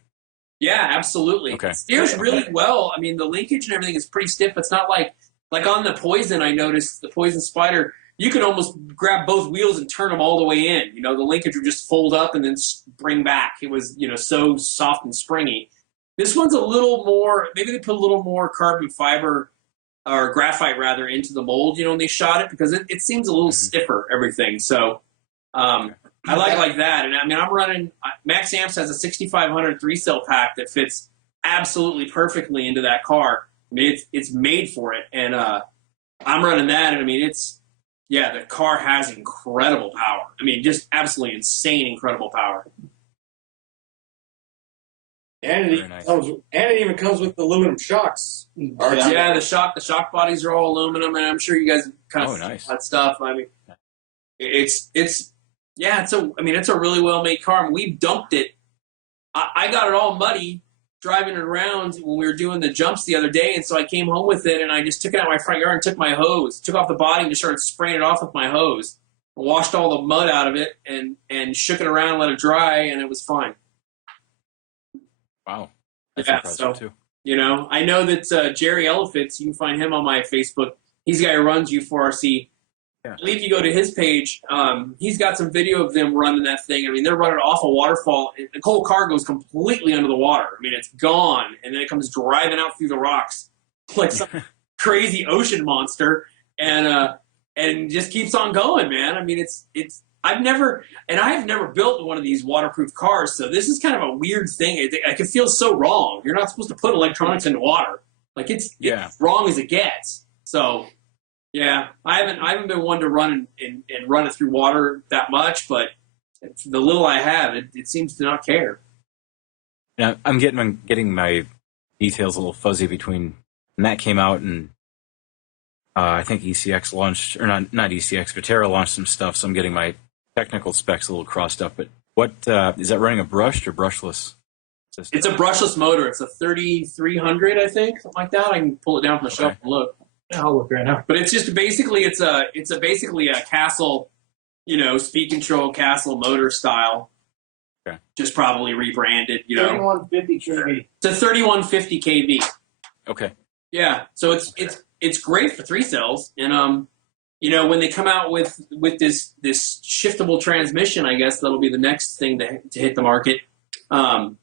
Yeah, absolutely. Okay. It steers really well. I mean, the linkage and everything is pretty stiff. It's not like on the Poison, I noticed, the Poison Spider, you could almost grab both wheels and turn them all the way in. You know, the linkage would just fold up and then spring back. It was, you know, so soft and springy. This one's a little more, maybe they put a little more carbon fiber or graphite rather into the mold, you know, when they shot it, because it seems a little stiffer, everything. So I like it like that. And I mean, I'm running, Max Amps has a 6500 3-cell pack that fits absolutely perfectly into that car. I mean, it's made for it. And I'm running that, and I mean, yeah, the car has incredible power. I mean, just absolutely insane, incredible power. And it even comes with aluminum shocks. Yeah, the shock bodies are all aluminum, and I'm sure you guys kind of nice. that stuff. I mean, it's a really well made car. And we dumped it. I got it all muddy driving it around when we were doing the jumps the other day, and so I came home with it, and I just took it out of my front yard and took my hose, took off the body, and just started spraying it off with my hose. Washed all the mud out of it and shook it around, let it dry, and it was fine. Wow. That's impressive too. You know, I know that Jerry Elephants, you can find him on my Facebook. He's the guy who runs U4RC. Yeah. I believe if you go to his page, he's got some video of them running that thing. I mean, they're running off a waterfall. The whole car goes completely under the water. I mean, it's gone, and then it comes driving out through the rocks like some crazy ocean monster, and just keeps on going, man. I mean, I've never built one of these waterproof cars, so this is kind of a weird thing. I can feel so wrong. You're not supposed to put electronics into water. Like it's wrong as it gets. So. Yeah, I haven't been one to run and run it through water that much, but the little I have, it seems to not care. Yeah, I'm getting my details a little fuzzy between when that came out and I think ECX launched, or not ECX, but Terra launched some stuff, so I'm getting my technical specs a little crossed up. But what is that running a brushed or brushless system? It's a brushless motor. It's a 3300, I think, something like that. I can pull it down from the shelf and look. Yeah, I'll look right now. But it's just basically basically a Castle, speed control Castle motor style. Okay. Just probably rebranded, 3150 kV. It's a 3150 kV. Okay. Yeah. So it's great for 3-cells, and when they come out with this shiftable transmission, I guess that'll be the next thing to hit the market. That'll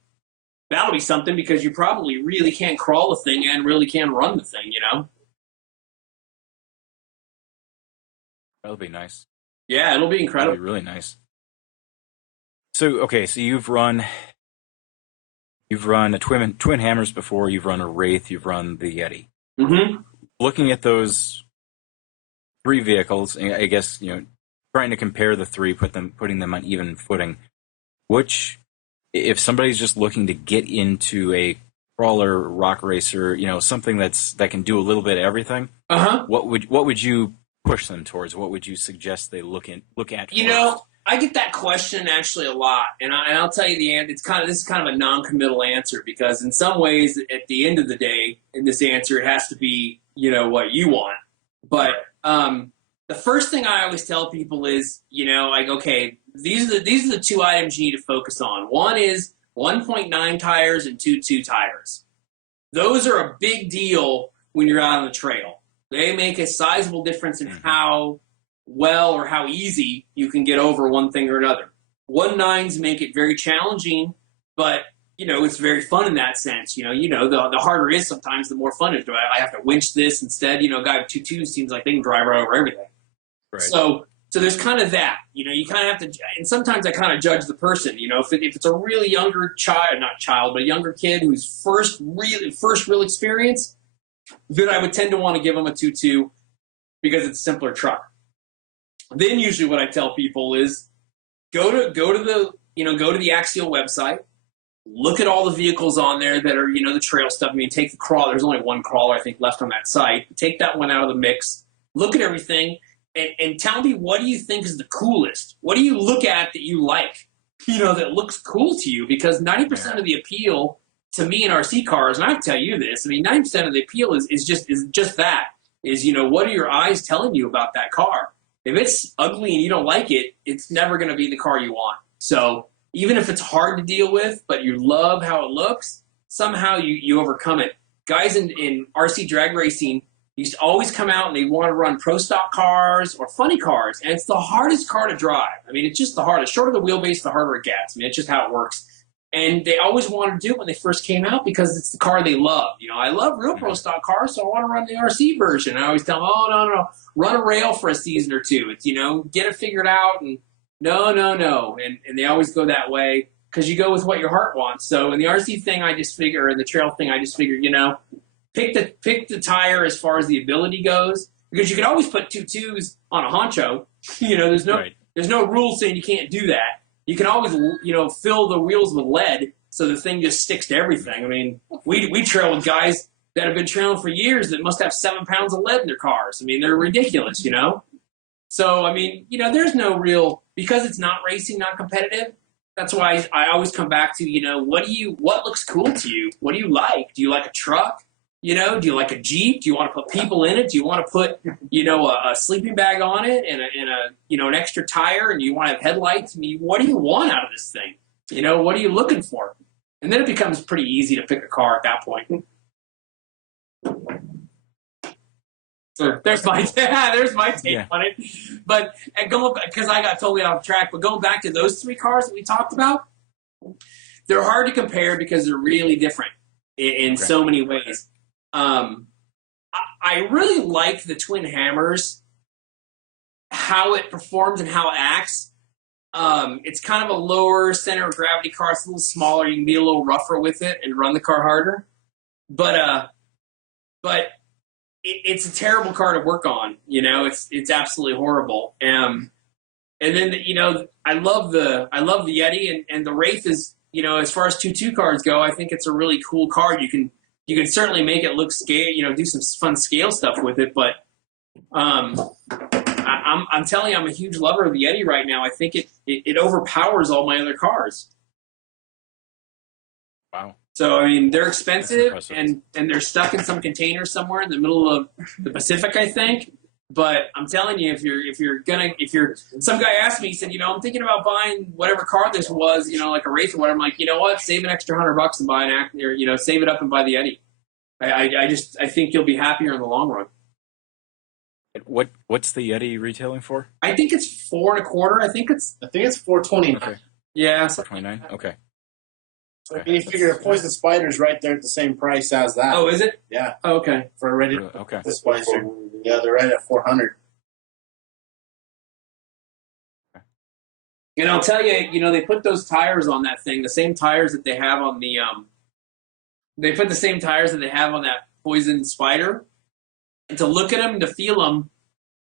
be something, because you probably really can't crawl the thing and really can run the thing, That'll be nice. Yeah, it'll be incredible. That'll be really nice. So, okay, so you've run a twin hammers before, you've run a Wraith, you've run the Yeti. Mm-hmm. Looking at those 3 vehicles, I guess, trying to compare the 3, putting them on even footing, which, if somebody's just looking to get into a crawler rock racer, something that can do a little bit of everything, what would you push them towards? What would you suggest they look at? First? I get that question actually a lot, and I'll tell you the answer. This is kind of a non-committal answer, because in some ways, at the end of the day, in this answer, it has to be what you want. But the first thing I always tell people is, okay, these are the 2 items you need to focus on. One is 1.9 tires and 2.2 tires. Those are a big deal when you're out on the trail. They make a sizable difference in how well or how easy you can get over one thing or another. 1.9s make it very challenging, but it's very fun in that sense. The harder it is sometimes, the more fun it is. I have to winch this instead. A guy with 2.2s seems like they can drive right over everything. Right. So there's kind of that. You kind of have to, and sometimes I kind of judge the person. If it's a really younger but a younger kid whose first real experience, then I would tend to want to give them a 2.2 because it's a simpler truck. Then usually what I tell people is go to the Axial website, look at all the vehicles on there that are the trail stuff. I mean, take the crawler. There's only one crawler I think left on that site. Take that one out of the mix. Look at everything and tell me, what do you think is the coolest? What do you look at that you like? That looks cool to you, because 90% of the appeal to me in RC cars, and I have to tell you this, I mean, 90% of the appeal is just that. What are your eyes telling you about that car? If it's ugly and you don't like it, it's never going to be the car you want. So even if it's hard to deal with, but you love how it looks, somehow you overcome it. Guys in RC drag racing used to always come out and they want to run pro stock cars or funny cars, and it's the hardest car to drive. I mean, it's just the hardest. Shorter the wheelbase, the harder it gets. I mean, it's just how it works. And they always wanted to do it when they first came out because it's the car they love. I love real pro stock cars, so I want to run the RC version. I always tell them, oh, no, run a rail for a season or 2. It's, get it figured out, and no. And they always go that way because you go with what your heart wants. So in the RC thing, I just figure, in the trail thing, I just figure, pick the tire as far as the ability goes, because you can always put 2.2s on a honcho. There's no rule saying you can't do that. You can always, fill the wheels with lead so the thing just sticks to everything. I mean, we trail with guys that have been trailing for years that must have 7 pounds of lead in their cars. I mean, they're ridiculous, So, I mean, there's no real, because it's not racing, not competitive. That's why I always come back to, what looks cool to you? What do you like? Do you like a truck? Do you like a Jeep? Do you want to put people in it? Do you want to put, a sleeping bag on it and an extra tire, and you want to have headlights? I mean, what do you want out of this thing? What are you looking for? And then it becomes pretty easy to pick a car at that point. So there's my take on it. But because I got totally off track, but going back to those 3 cars that we talked about, they're hard to compare because they're really different in so many ways. I really like the twin hammers, how it performs and how it acts. It's kind of a lower center of gravity car. It's a little smaller. You can be a little rougher with it and run the car harder. But it's a terrible car to work on. It's absolutely horrible. And then I love the Yeti, and the Wraith is, as far as 2.2 cars go, I think it's a really cool car. You can certainly make it look scale, do some fun scale stuff with it. But I'm telling you, I'm a huge lover of the Yeti right now. I think it overpowers all my other cars. Wow. So I mean, they're expensive impressive. and they're stuck in some container somewhere in the middle of the Pacific, I think. But I'm telling you, if you're some guy asked me, he said, I'm thinking about buying whatever car this was, like a race or whatever. I'm like, you know what? Save an extra $100 and buy an Act, or save it up and buy the Yeti. I think you'll be happier in the long run. What's the Yeti retailing for? I think it's $4.25. I think it's 420. Okay. yeah. 29. Okay. So you figure a Poison Spider's right there at the same price as that. Oh, is it? Yeah, Oh, okay. for a ready Okay. Spicer. Yeah, they're right at 400. And I'll tell you, they put those tires on that thing, the same tires that they have on the they put the same tires that they have on that Poison Spider. And to look at them and to feel them,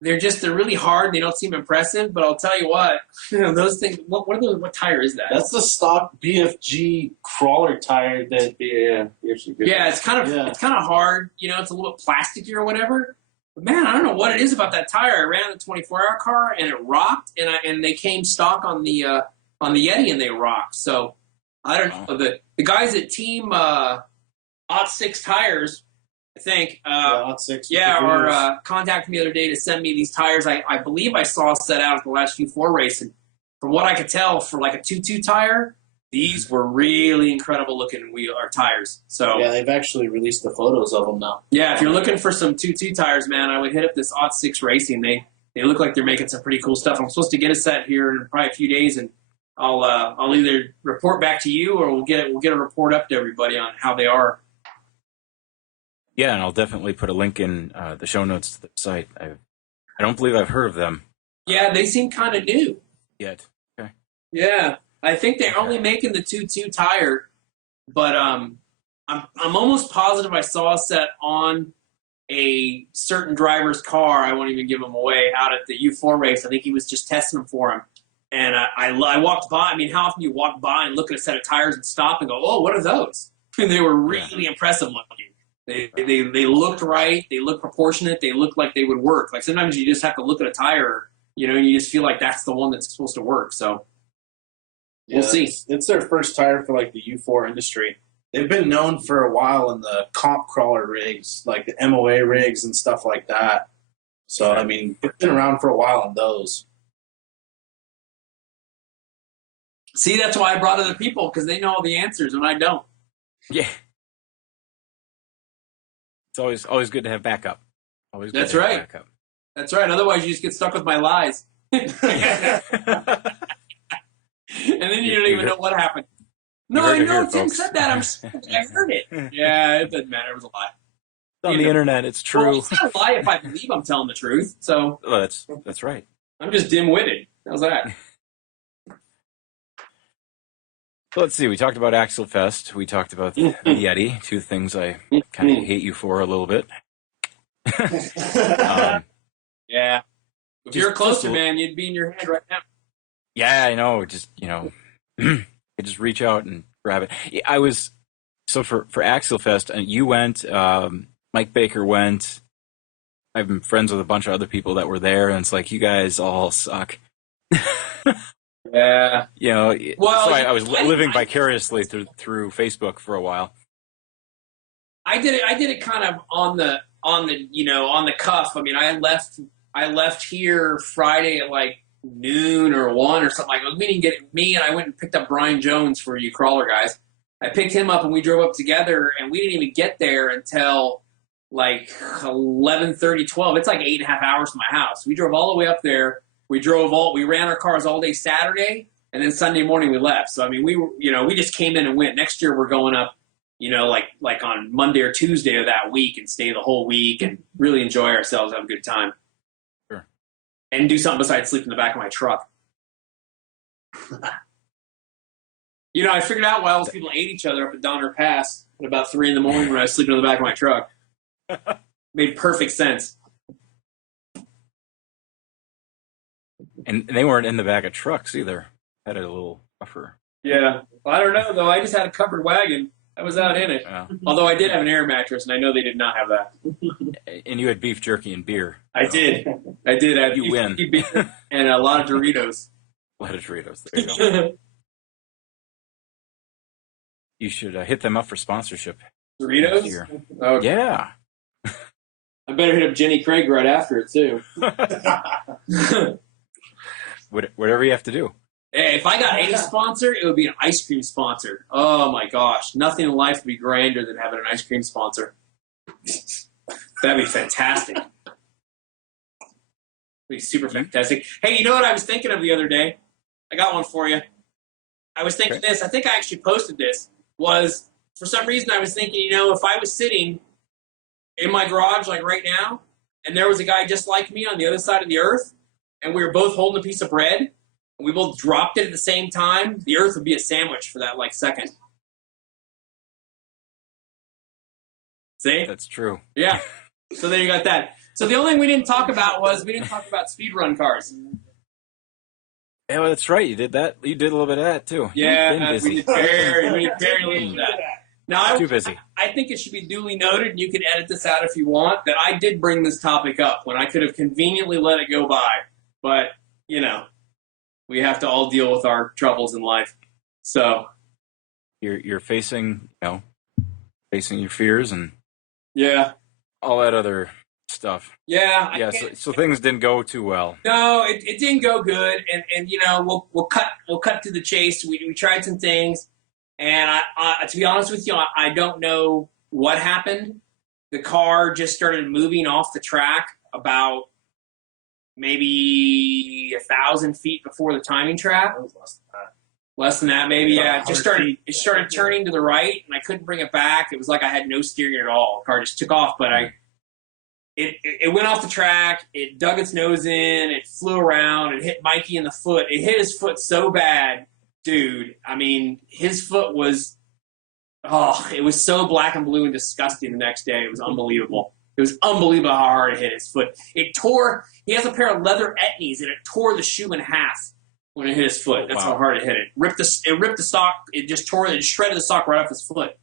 they're really hard. They don't seem impressive, but I'll tell you what, those things. What tire is that? That's the stock BFG crawler tire that Yeah, it's kind of hard. It's a little bit plasticky or whatever. But man, I don't know what it is about that tire. I ran the 24-hour car and it rocked, and they came stock on the Yeti and they rocked. So I don't know. The guys at Team Ot6 Tires, I think, Ot6. contacted me the other day to send me these tires. I believe I saw set out at the last U4 race, and from what I could tell, for like a 2.2 tire, these were really incredible looking tires. So yeah, they've actually released the photos of them now. yeah, if you're looking for some 2.2 tires, man, I would hit up this Ot6 Racing. They look like they're making some pretty cool stuff. I'm supposed to get a set here in probably a few days, and I'll either report back to you or we'll get a report up to everybody on how they are. Yeah, and I'll definitely put a link in the show notes to the site. I don't believe I've heard of them Yeah, they seem kind of new. yet. Okay. Yeah, I think they're only making the 2.2 tire, but I'm almost positive I saw a set on a certain driver's car. I won't even give him away out at the U4 race. I think he was just testing them for him. And I walked by. I mean, how often do you walk by and look at a set of tires and stop and go, oh, what are those? And they were really impressive looking. They looked right. They looked proportionate. They looked like they would work. Like sometimes you just have to look at a tire, and you just feel like that's the one that's supposed to work. So we'll see. It's their first tire for like the U4 industry. They've been known for a while in the comp crawler rigs, like the MOA rigs and stuff like that. So, I mean, they've been around for a while in those. See, that's why I brought other people, because they know all the answers and I don't. Yeah. It's always good to have backup. Always good That's to have right. backup. That's right. Otherwise, you just get stuck with my lies. And then you don't even know what happened. No, I know Tim said that. I heard it. Yeah, it doesn't matter. It was a lie. It's on the internet. It's true. Well, it's not a lie if I believe I'm telling the truth. So Oh, that's right. I'm just dim-witted. How's that? So let's see. We talked about Axialfest. We talked about the Yeti. Two things I kind of hate you for a little bit. Yeah. If you're closer, man, you'd be in your head right now. Yeah, I know. Just you just reach out and grab it. Yeah, I was so for Axialfest, and you went. Mike Baker went. I've been friends with a bunch of other people that were there, and it's like you guys all suck. Yeah. Well, so I was living vicariously through Facebook for a while. I did it kind of on the cuff. I mean, I left here Friday at like noon or 1 or something like that. Me and I went and picked up Brian Jones for you crawler guys. I picked him up and we drove up together, and we didn't even get there until like 11:30, 12. It's like 8.5 hours from my house. We drove all the way up there. We ran our cars all day Saturday, and then Sunday morning we left. So I mean, we just came in and went. Next year we're going up, like on Monday or Tuesday of that week, and stay the whole week and really enjoy ourselves, have a good time. Sure. And do something besides sleep in the back of my truck. I figured out why all those people ate each other up at Donner Pass at about 3 in the morning when I was sleeping in the back of my truck. Made perfect sense. And they weren't in the back of trucks either. Had a little buffer. Yeah. Well, I don't know, though. I just had a covered wagon. I was out in it. Yeah. Although I did have an air mattress, and I know they did not have that. And you had beef jerky and beer. I did. I did. I had You win. beer and a lot of Doritos. A lot of Doritos. There you go. You should hit them up for sponsorship. next Doritos? year. Oh, Yeah. I better hit up Jenny Craig right after it, too. Whatever you have to do. Hey, if I got any sponsor, it would be an ice cream sponsor. Oh, my gosh. Nothing in life would be grander than having an ice cream sponsor. That'd be fantastic. Be super fantastic. Hey, you know what I was thinking of the other day? I got one for you. I was thinking this. I think I actually posted this. Was, for some reason, I was thinking, you know, if I was sitting in my garage like right now, and there was a guy just like me on the other side of the earth, and we were both holding a piece of bread, and we both dropped it at the same time, the earth would be a sandwich for that, like, second. See? That's true. Yeah. So there you got that. So the only thing we didn't talk about was we didn't talk about speedrun cars. Yeah, well, that's right. You did that. You did a little bit of that too. Yeah, we did very little of that. Now, Too busy. I think it should be duly noted, and you can edit this out if you want, that I did bring this topic up when I could have conveniently let it go by. But, you know, we have to all deal with our troubles in life. So You're facing, facing your fears and yeah. all that other stuff. Yeah. Yeah, so things didn't go too well. No, it didn't go good, and you know, we'll cut to the chase. We tried some things, and I to be honest with you, I don't know what happened. The car just started moving off the track about maybe 1,000 feet before the timing trap. That was less than that. Less than that, maybe. Yeah, it started turning to the right, and I couldn't bring it back. It was like I had no steering at all. The car just took off, but it went off the track. It dug its nose in. It flew around. It hit Mikey in the foot. It hit his foot so bad, dude. I mean, his foot was, it was so black and blue and disgusting the next day. It was unbelievable. It was unbelievable how hard it hit his foot. It tore. He has a pair of leather etnies, and it tore the shoe in half when it hit his foot. That's how hard it hit it. It ripped the sock. It just tore it. It shredded the sock right off his foot.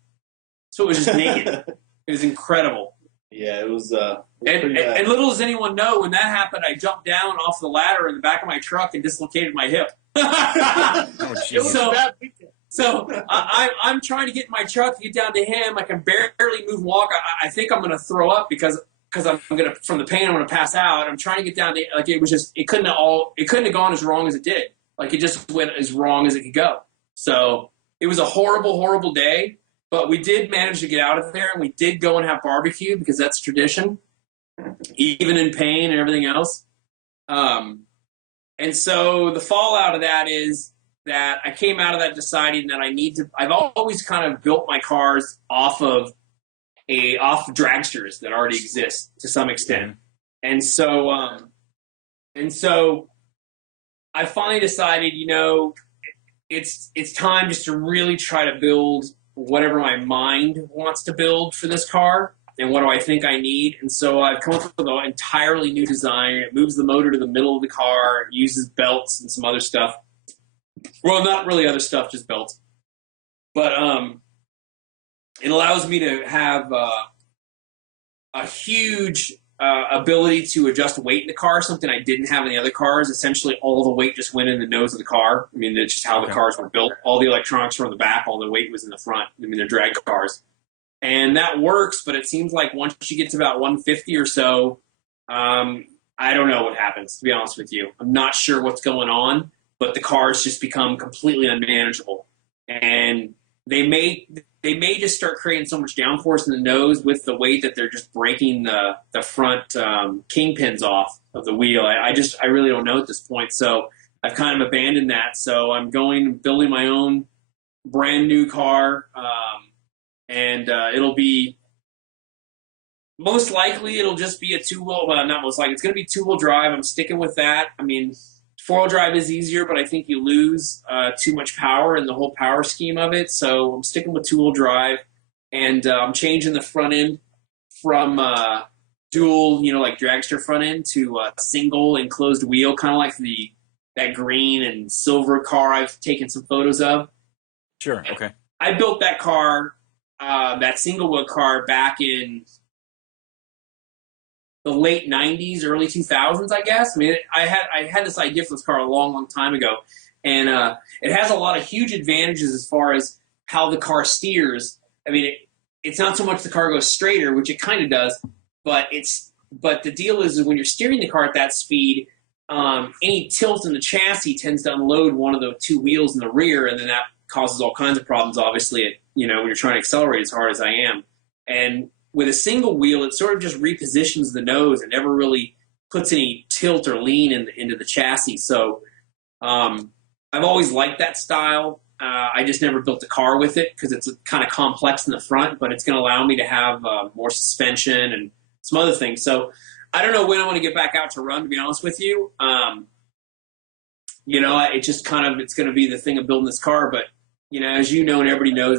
So it was just naked. It was incredible. Yeah, it was. And little does anyone know, when that happened, I jumped down off the ladder in the back of my truck and dislocated my hip. Oh, geez. So I'm trying to get in my truck to get down to him. I can barely move and walk. I think I'm going to throw up because I'm going to, from the pain, I'm going to pass out. I'm trying to get down to, like, it was just, it couldn't have gone as wrong as it did. Like, it just went as wrong as it could go. So it was a horrible, horrible day. But we did manage to get out of there, and we did go and have barbecue because that's tradition, even in pain and everything else. And so the fallout of that is that I came out of that deciding that I've always kind of built my cars off of dragsters that already exist to some extent. And so I finally decided, it's time just to really try to build whatever my mind wants to build for this car, and what do I think I need. And so I've come up with an entirely new design. It moves the motor to the middle of the car, it uses belts and some other stuff. Well, not really other stuff, just belts. But it allows me to have a huge ability to adjust weight in the car, something I didn't have in the other cars. Essentially, all the weight just went in the nose of the car. I mean, that's just how the cars were built. All the electronics were on the back. All the weight was in the front. I mean, they're drag cars. And that works, but it seems like once you get to about 150 or so, I don't know what happens, to be honest with you. I'm not sure what's going on, but the cars just become completely unmanageable. And they may just start creating so much downforce in the nose with the weight that they're just breaking the front kingpins off of the wheel. I really don't know at this point. So I've kind of abandoned that. So I'm building my own brand new car, and it'll be most likely it'll just be a two-wheel. Well, not most likely. It's going to be two-wheel drive. I'm sticking with that. I mean, four-wheel drive is easier, but I think you lose too much power in the whole power scheme of it. So I'm sticking with two-wheel drive, and I'm changing the front end from dual, like dragster front end, to a single enclosed wheel, kind of like that green and silver car I've taken some photos of. Sure. Okay. I built that car, that single wheel car, back in the late 90s, early 2000s, I guess. I mean, I had this idea for this car a long, long time ago, and it has a lot of huge advantages as far as how the car steers. I mean, it's not so much the car goes straighter, which it kind of does, but the deal is when you're steering the car at that speed, any tilt in the chassis tends to unload one of the two wheels in the rear, and then that causes all kinds of problems, obviously, when you're trying to accelerate as hard as I am. And with a single wheel, it sort of just repositions the nose and never really puts any tilt or lean into the chassis. So I've always liked that style. I just never built a car with it because it's kind of complex in the front, but it's going to allow me to have more suspension and some other things. So I don't know when I want to get back out to run, to be honest with you. It just it's going to be the thing of building this car. But, as you know and everybody knows,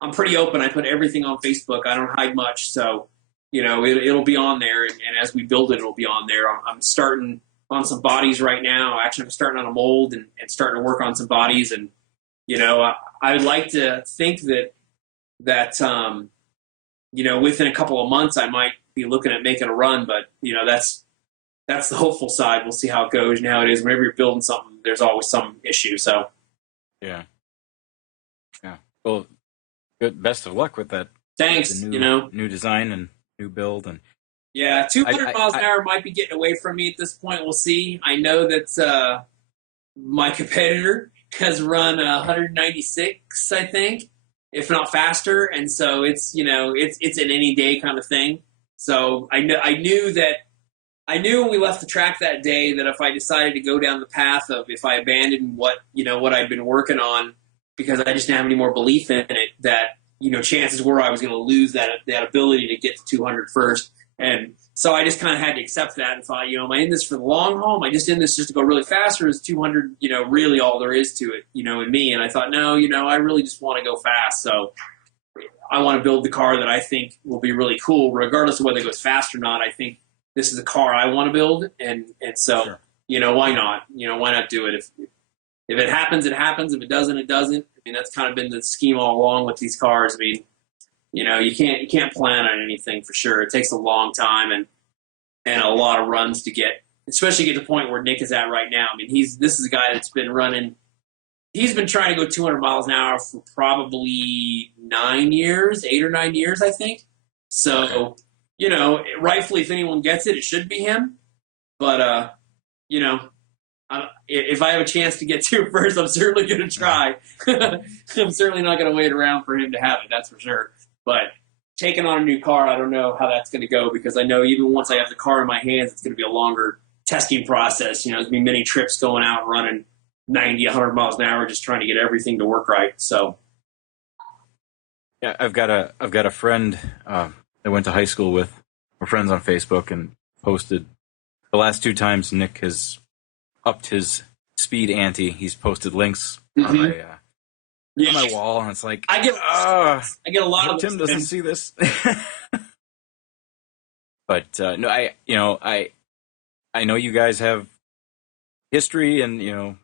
I'm pretty open. I put everything on Facebook. I don't hide much. So, it'll be on there. And as we build it, it'll be on there. I'm starting on some bodies right now. Actually, I'm starting on a mold and starting to work on some bodies. And, I would like to think that within a couple of months, I might be looking at making a run. But, that's the hopeful side. We'll see how it goes and how it is. Whenever you're building something, there's always some issue. So, yeah. Well, good. Best of luck with that. Thanks. New design and new build and. Yeah, 200 miles an hour might be getting away from me at this point. We'll see. I know that my competitor has run 196, I think, if not faster, and so it's it's an any day kind of thing. So I knew when we left the track that day that if I decided to go down the path of if I abandoned what I'd been working on because I just didn't have any more belief in it, that chances were I was going to lose that ability to get to 200 first. And so I just kind of had to accept that and thought, am I in this for the long haul? Am I just in this just to go really fast, or is 200, really all there is to it, in me? And I thought, no, I really just want to go fast. So I want to build the car that I think will be really cool, regardless of whether it goes fast or not. I think this is the car I want to build. And so, sure. Why not? Why not do it? If it happens, it happens. If it doesn't, it doesn't. I mean, that's kind of been the scheme all along with these cars. I mean, you can't plan on anything for sure. It takes a long time and a lot of runs to get to the point where Nick is at right now. I mean, this is a guy that's been running. He's been trying to go 200 miles an hour for probably 8 or 9 years, I think. So, rightfully, if anyone gets it, it should be him. But, if I have a chance to get to it first, I'm certainly going to try. I'm certainly not going to wait around for him to have it, that's for sure. But taking on a new car, I don't know how that's going to go because I know even once I have the car in my hands, it's going to be a longer testing process. There's going to be many trips going out running 90, 100 miles an hour just trying to get everything to work right. So, yeah, I've got a friend I went to high school with. We're friends on Facebook and posted the last 2 times Nick has upped his speed ante. He's posted links on my wall, and it's like I get a lot of Tim doesn't see this. But no, I know you guys have history and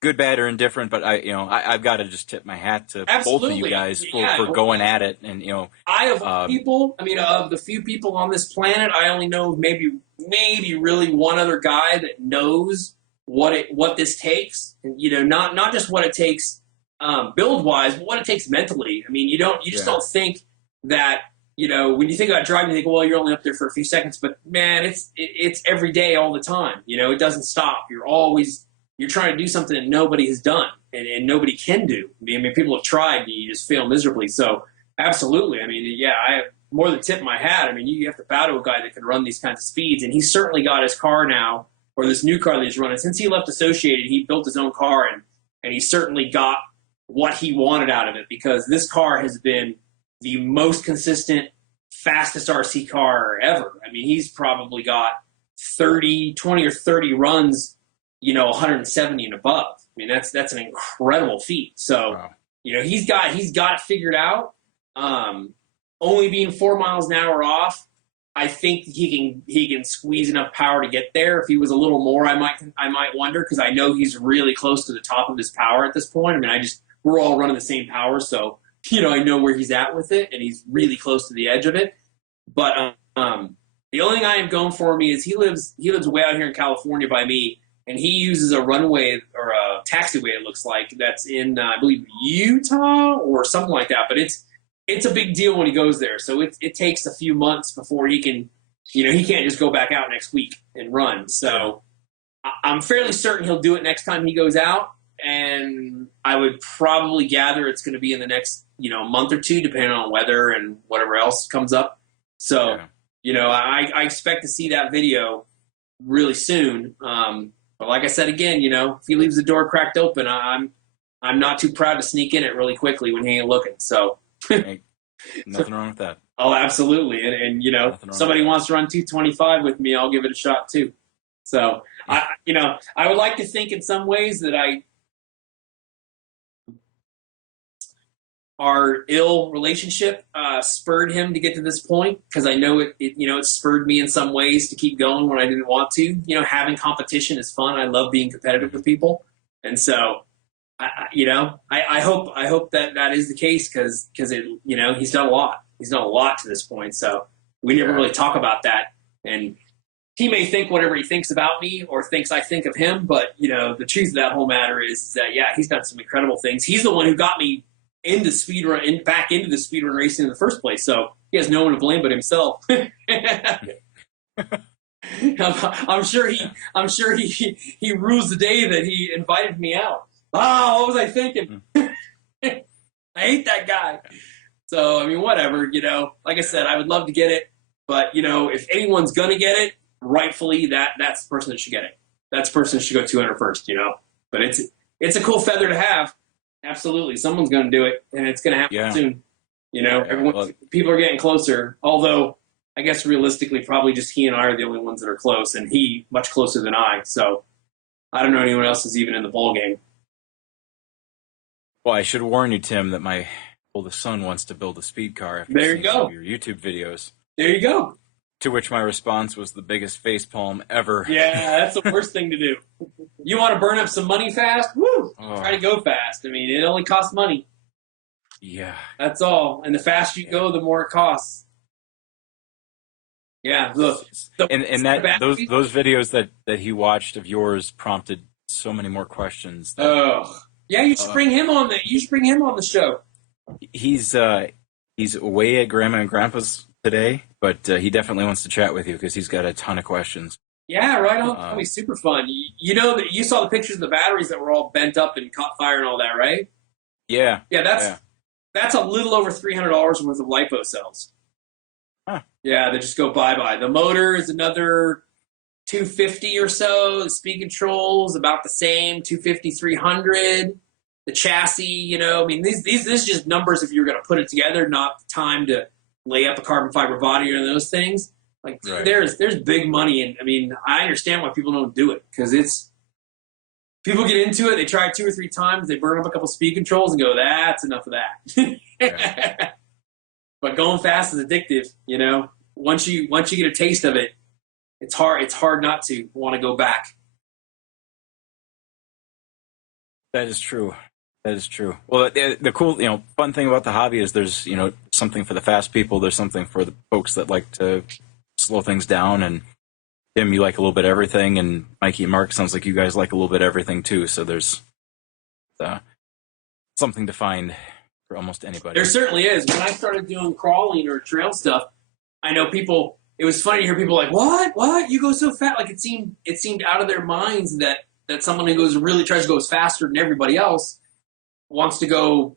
good, bad, or indifferent. But I've got to just tip my hat to both of you guys for going at it. And I of people, of the few people on this planet, I only know maybe really one other guy that knows what this takes, and not just what it takes. Build wise, but what it takes mentally. I mean, you just don't think that, when you think about driving, you think, well, you're only up there for a few seconds, but man, it's every day, all the time. It doesn't stop. You're trying to do something that nobody has done and nobody can do. I mean, people have tried, and you just fail miserably. So absolutely. I mean, I have more than tip my hat. I mean, you have to bow to a guy that can run these kinds of speeds, and he's certainly got his car now, or this new car that he's running. Since he left Associated, he built his own car, and he certainly got what he wanted out of it, because this car has been the most consistent, fastest RC car ever. I mean, he's probably got 20 or 30 runs, 170 and above. I mean, that's an incredible feat. So, wow. He's got it figured out. Only being 4 miles an hour off, I think he can squeeze enough power to get there. If he was a little more, I might wonder, because I know he's really close to the top of his power at this point. I mean, we're all running the same power, so I know where he's at with it, and he's really close to the edge of it. But the only thing I am going for me is he lives way out here in California by me, and he uses a runway or a taxiway, it looks like, that's in I believe Utah or something like that. But it's a big deal when he goes there. So it takes a few months before he can, he can't just go back out next week and run. So I'm fairly certain he'll do it next time he goes out. And I would probably gather it's going to be in the next, month or two, depending on weather and whatever else comes up. So, I expect to see that video really soon. But like I said, again, if he leaves the door cracked open, I'm not too proud to sneak in it really quickly when he ain't looking. So Hey, nothing wrong with that. Oh, absolutely. And somebody wants to run 225 with me, I'll give it a shot too. So I would like to think in some ways that our ill relationship spurred him to get to this point, because I know it spurred me in some ways to keep going when I didn't want to. Having competition is fun. I love being competitive with people, and so I hope that is the case, because he's done a lot. He's done a lot to this point. So we never really talk about that, and he may think whatever he thinks about me or thinks I think of him, but the truth of that whole matter is that he's done some incredible things. He's the one who got me into speedrun, back into the speedrun racing in the first place. So he has no one to blame but himself. I'm sure he rules the day that he invited me out. What was I thinking? I hate that guy. So whatever. Like I said, I would love to get it, but if anyone's gonna get it, rightfully that's the person that should get it. That's the person that should go 200 first. But it's a cool feather to have. Absolutely, someone's going to do it, and it's going to happen soon. People are getting closer. Although, I guess realistically, probably just he and I are the only ones that are close, and he much closer than I. So, I don't know anyone else is even in the ball game. Well, I should warn you, Tim, that my oldest son wants to build a speed car after seeing some of your YouTube videos. There you go. To which my response was the biggest facepalm ever. Yeah, that's the worst thing to do. You want to burn up some money fast? Woo! Try to go fast. It only costs money. Yeah. That's all. And the faster you go, the more it costs. Yeah, look. And those videos that he watched of yours prompted so many more questions. Yeah, you should bring him on the show. He's away at Grandma and Grandpa's today, but he definitely wants to chat with you because he's got a ton of questions. Yeah, right on. That'll be super fun. That you saw the pictures of the batteries that were all bent up and caught fire and all that, right? Yeah. Yeah, that's a little over $300 worth of LiPo cells. Huh. Yeah, they just go bye-bye. The motor is another $250 or so. The speed control is about the same, $250, $300. The chassis, these is just numbers if you're going to put it together, not the time to lay up a carbon fiber body or those things. Like there's big money, and I understand why people don't do it, because people get into it, they try it 2 or 3 times, they burn up a couple speed controls and go, that's enough of that. But going fast is addictive, Once you get a taste of it, it's hard not to want to go back. That is true. That is true. Well, the cool, fun thing about the hobby is there's, something for the fast people. There's something for the folks that like to slow things down. And Tim, you like a little bit of everything. And Mikey and Mark, sounds like you guys like a little bit of everything too. So there's something to find for almost anybody. There certainly is. When I started doing crawling or trail stuff, I know people, it was funny to hear people like, what? You go so fast. Like it seemed out of their minds that someone who really tries to go as faster than everybody else wants to go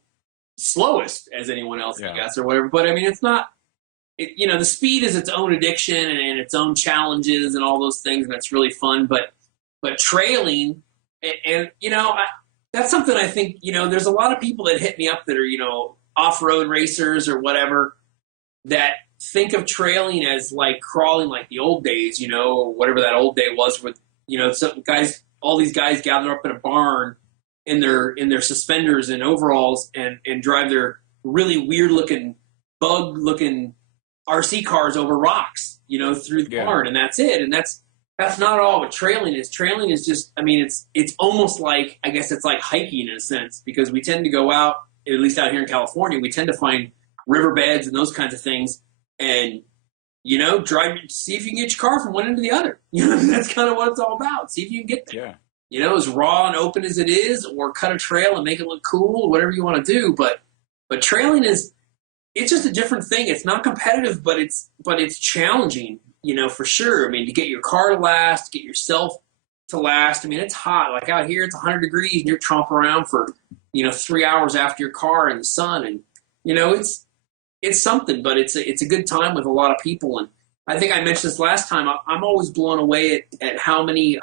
slowest as anyone else, I guess, or whatever. But it's not. The speed is its own addiction and its own challenges and all those things, and it's really fun. But trailing, and that's something I think there's a lot of people that hit me up that are off-road racers or whatever that think of trailing as like crawling like the old days, or whatever that old day was with some guys. All these guys gather up in a barn in their suspenders and overalls and drive their really weird looking bug looking RC cars over rocks, through the barn, and that's it. And that's not all what trailing is. Trailing is just, it's almost like, I guess it's like hiking in a sense, because we tend to go out, at least out here in California, we tend to find riverbeds and those kinds of things, and drive, see if you can get your car from one end to the other. That's kind of what it's all about. See if you can get there. Yeah. you know, as raw and open as it is, or cut a trail and make it look cool, whatever you want to do. But trailing it's just a different thing. It's not competitive, but it's challenging, you know, for sure. I mean, to get your car to last, get yourself to last. I mean, it's hot. Like out here, it's 100 degrees, and you're tromping around for, you know, 3 hours after your car in the sun, and you know, it's something. But it's a good time with a lot of people, and I think I mentioned this last time. I'm always blown away at how many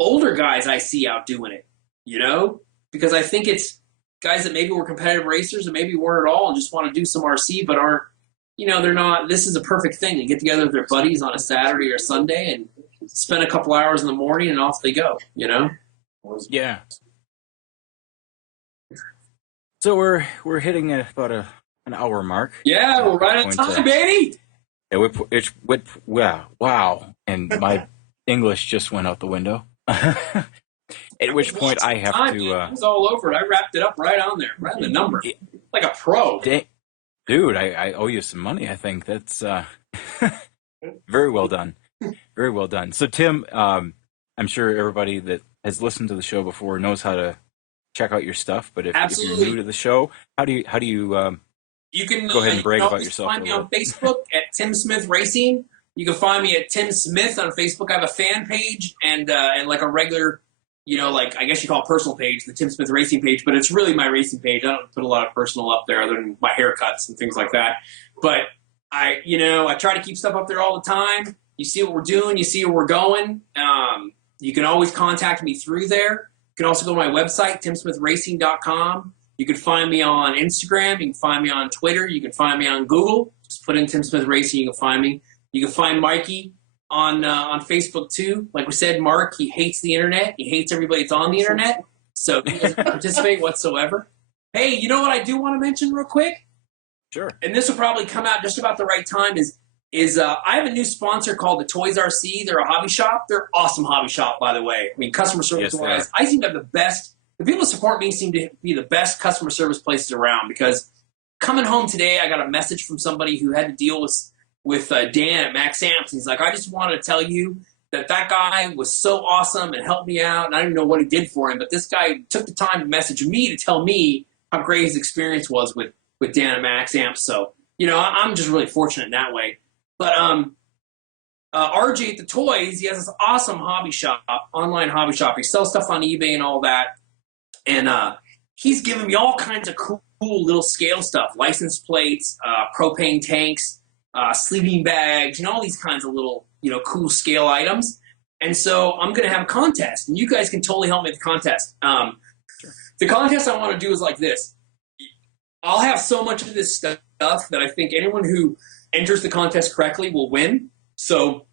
older guys I see out doing it, you know, because I think it's guys that maybe were competitive racers and maybe weren't at all and just want to do some RC but aren't, you know, they're not. This is a perfect thing. They get together with their buddies on a Saturday or Sunday and spend a couple hours in the morning and off they go, you know? Yeah. So we're hitting about an hour mark. Yeah, we're right on time, baby. Yeah, wow. And my English just went out the window. At which point I have to... it was all over it. I wrapped it up right on there, right on the number. Like a pro. Dude, I owe you some money, I think. That's very well done. Very well done. So, Tim, I'm sure everybody that has listened to the show before knows how to check out your stuff. But if you're new to the show, how do you you can go ahead and brag about yourself? Find me on Facebook at Tim Smith Racing. You can find me at Tim Smith on Facebook. I have a fan page and like a regular, you know, like I guess you call it personal page, the Tim Smith Racing page, but it's really my racing page. I don't put a lot of personal up there other than my haircuts and things like that. But I try to keep stuff up there all the time. You see what we're doing. You see where we're going. You can always contact me through there. You can also go to my website, timsmithracing.com. You can find me on Instagram. You can find me on Twitter. You can find me on Google. Just put in Tim Smith Racing. You can find me. You can find Mikey on Facebook too. Like we said, Mark, he hates the internet. He hates everybody that's on the internet. So he doesn't participate whatsoever. Hey, you know what I do want to mention real quick? Sure. And this will probably come out just about the right time is I have a new sponsor called the Toyz RC. They're a hobby shop. They're an awesome hobby shop, by the way. I mean, customer service-wise, I seem to have the best. The people that support me seem to be the best customer service places around because coming home today, I got a message from somebody who had to deal with Dan at Max Amps. He's like, I just wanted to tell you that guy was so awesome and helped me out, and I didn't know what he did for him, but this guy took the time to message me to tell me how great his experience was with Dan at Max Amps. So, you know, I'm just really fortunate in that way. But RJ at the Toyz, he has this awesome hobby shop, online hobby shop. He sells stuff on eBay and all that. And he's giving me all kinds of cool little scale stuff, license plates, propane tanks, sleeping bags, you know, all these kinds of little, you know, cool scale items. And so I'm going to have a contest, and you guys can totally help me with the contest. The contest I want to do is like this. I'll have so much of this stuff that I think anyone who enters the contest correctly will win. So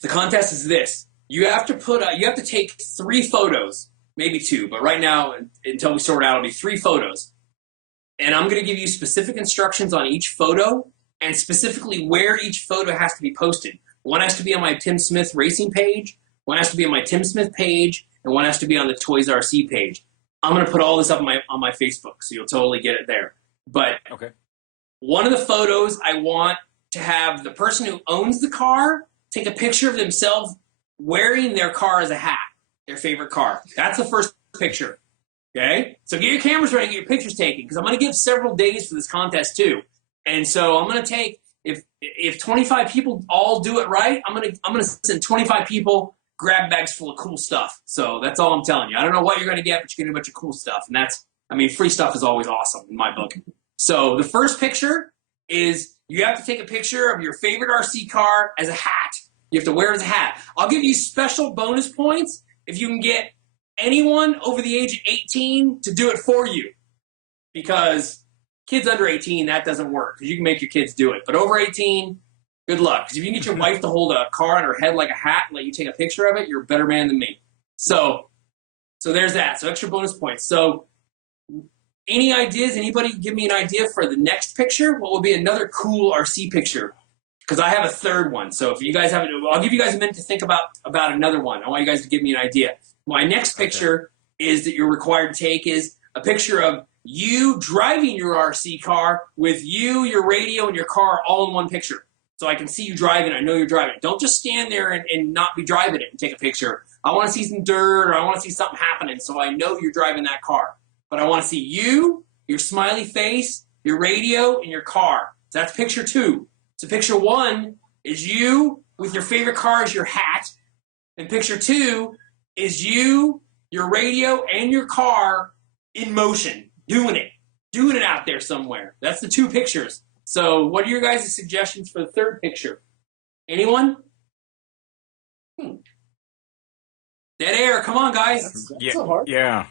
the contest is this. You have to take 3 photos, maybe 2, but right now, until we sort out, it'll be 3 photos. And I'm going to give you specific instructions on each photo and specifically where each photo has to be posted. One has to be on my Tim Smith Racing page, one has to be on my Tim Smith page, and one has to be on the Toyz RC page. I'm going to put all this up on my Facebook, so you'll totally get it there. But okay. One of the photos, I want to have the person who owns the car take a picture of themselves wearing their car as a hat, their favorite car. That's the first picture, okay? So get your cameras ready and get your pictures taken, because I'm going to give several days for this contest too. And so I'm going to take, if 25 people all do it right, I'm going to send 25 people grab bags full of cool stuff. So that's all I'm telling you. I don't know what you're going to get, but you're going to get a bunch of cool stuff. And that's, I mean, free stuff is always awesome in my book. So the first picture is you have to take a picture of your favorite RC car as a hat. You have to wear it as a hat. I'll give you special bonus points if you can get anyone over the age of 18 to do it for you. Because kids under 18, that doesn't work, because you can make your kids do it. But over 18, good luck. Because if you can get your wife to hold a car on her head like a hat and let you take a picture of it, you're a better man than me. So there's that. So extra bonus points. So any ideas? Anybody give me an idea for the next picture? What would be another cool RC picture? Because I have a third one. So if you guys have it, I'll give you guys a minute to think about another one. I want you guys to give me an idea. My next picture is that you're required to take is a picture of you driving your RC car with you, your radio, and your car all in one picture. So I can see you driving. I know you're driving. Don't just stand there and not be driving it and take a picture. I want to see some dirt, or I want to see something happening, so I know you're driving that car. But I want to see you, your smiley face, your radio, and your car. So that's picture 2. So picture 1 is you with your favorite car as your hat, and picture 2 is you, your radio, and your car in motion, doing it out there somewhere. That's the 2 pictures. So what are your guys' suggestions for the 3rd picture? Anyone? Dead air. Come on, guys. That's Yeah, so hard. yeah.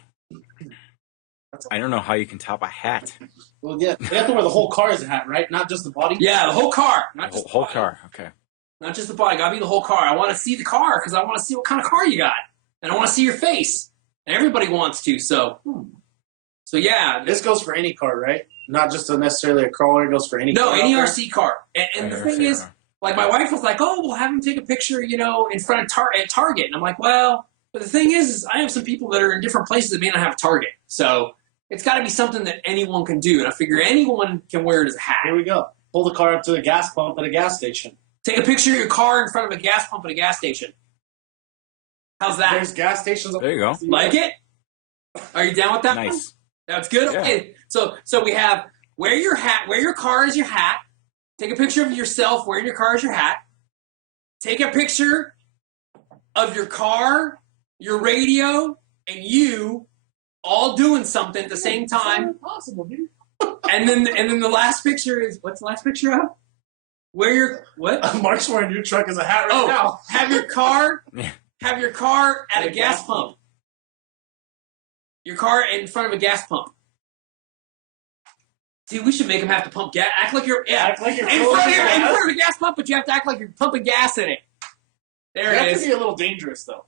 I don't know how you can top a hat. Well, yeah, you have to wear the whole car as a hat, right? Not just the body. Yeah, the whole car. Not The just whole the body. car. Okay. Not just the body. Gotta be the whole car. I want to see the car because I want to see what kind of car you got. And I want to see your face. And everybody wants to. So yeah. This goes for any car, right? Not just necessarily a crawler. It goes for any No, car. any out there. RC car. And the Any thing RC is, car. like my wife was like, oh, we'll have him take a picture, in front of at Target. And I'm like, well, but the thing is I have some people that are in different places that may not have a Target. So it's got to be something that anyone can do. And I figure anyone can wear it as a hat. Here we go. Pull the car up to the gas pump at a gas station. Take a picture of your car in front of a gas pump at a gas station. How's that? There's gas stations. There you go. Like it? Are you down with that one? Nice. That's good. Yeah. Okay. So we have wear your hat, wear your car as your hat. Take a picture of yourself wearing your car as your hat. Take a picture of your car, your radio, and you all doing something at the same time. Impossible, dude. And then the last picture is, what's the last picture of? Where your what? Mark's wearing your truck as a hat right Oh, now. have your car Yeah. at a gas pump. Your car in front of a gas pump. See, we should make them have to pump gas. Act like you're Act like you're in filling front of gas. a gas pump, but you have to act like you're pumping gas in it. There That it could is. be a little dangerous, though.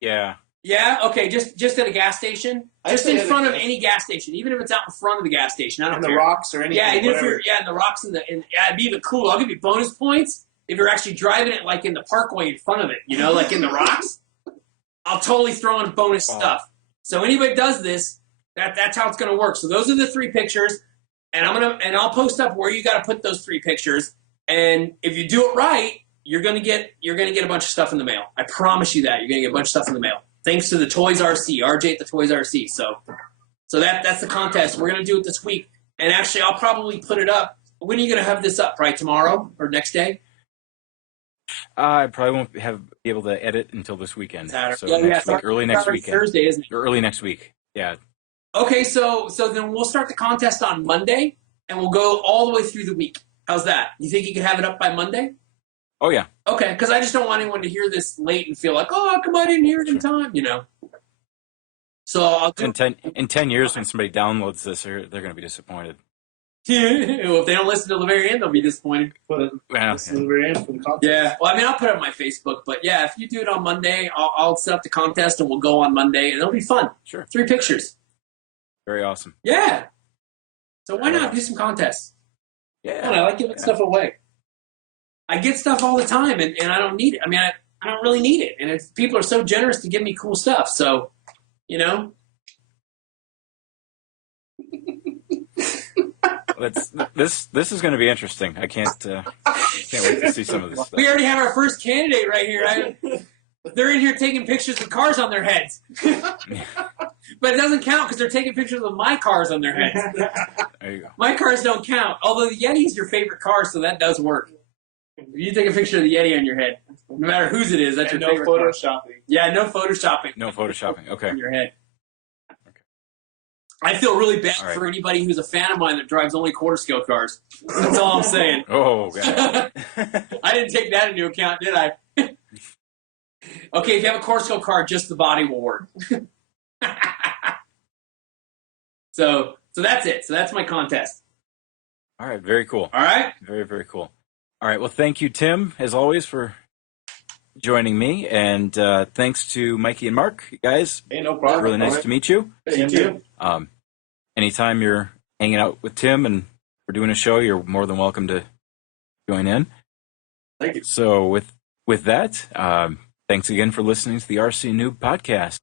Yeah. Yeah, okay, just at a gas station. I'd Just say in at a front of gas- any gas station, even if it's out in front of the gas station. I don't And the care. rocks or anything. Yeah, even if whatever. you're in the rocks yeah, it'd be even cool. I'll give you bonus points if you're actually driving it like in the parkway in front of it, like in the rocks. I'll totally throw in bonus stuff. So anybody does this, that's how it's gonna work. So those are the 3 pictures, and I'll post up where you gotta put those 3 pictures. And if you do it right, you're gonna get a bunch of stuff in the mail. I promise you that. You're gonna get a bunch of stuff in the mail. Thanks to the Toyz RC, RJ at the Toyz RC. So that's the contest. We're gonna do it this week. And actually I'll probably put it up. When are you gonna have this up? Right, tomorrow or next day? I probably won't be able to edit until this weekend. Saturday. So Yeah, next week, early next Saturday, weekend. Thursday, isn't it? Early next week. Yeah. Okay, so then we'll start the contest on Monday, and we'll go all the way through the week. How's that? You think you can have it up by Monday? Oh, yeah. Okay, because I just don't want anyone to hear this late and feel like, oh, how come I didn't hear it in time, So I'll do In 10 years, when somebody downloads this, they're going to be disappointed. well, if they don't listen till the very end, they'll be disappointed. Put it Yeah. this is the very end for the contest. Yeah, well, I mean, I'll put it on my Facebook, but yeah, if you do it on Monday, I'll set up the contest and we'll go on Monday, and it'll be fun. Sure. 3 pictures. Very awesome. Yeah. So why not do some contests? Yeah. I like giving stuff away. I get stuff all the time, and I don't need it. I mean, I don't really need it, and people are so generous to give me cool stuff. So, This is going to be interesting. I can't wait to see some of this stuff. We already have our first candidate right here. They're in here taking pictures with cars on their heads. But it doesn't count because they're taking pictures of my cars on their heads. There you go. My cars don't count, although the Yeti is your favorite car, so that does work. If you take a picture of the Yeti on your head, no matter whose it is, that's And your no favorite car. photoshopping. Yeah, no photoshopping. No photoshopping. Okay. On your head. I feel really bad All right. for anybody who's a fan of mine that drives only quarter scale cars. That's all I'm saying. Oh, God. I didn't take that into account, did I? Okay, if you have a quarter scale car, just the body will work. So that's it. So that's my contest. All right. Very cool. All right? Very, very cool. All right. Well, thank you, Tim, as always, for joining me. And thanks to Mikey and Mark, you guys. Hey, no problem. Really nice to meet you. Thank you. Anytime you're hanging out with Tim and we're doing a show, you're more than welcome to join in. Thank you. So with that, thanks again for listening to the RC Noob Podcast.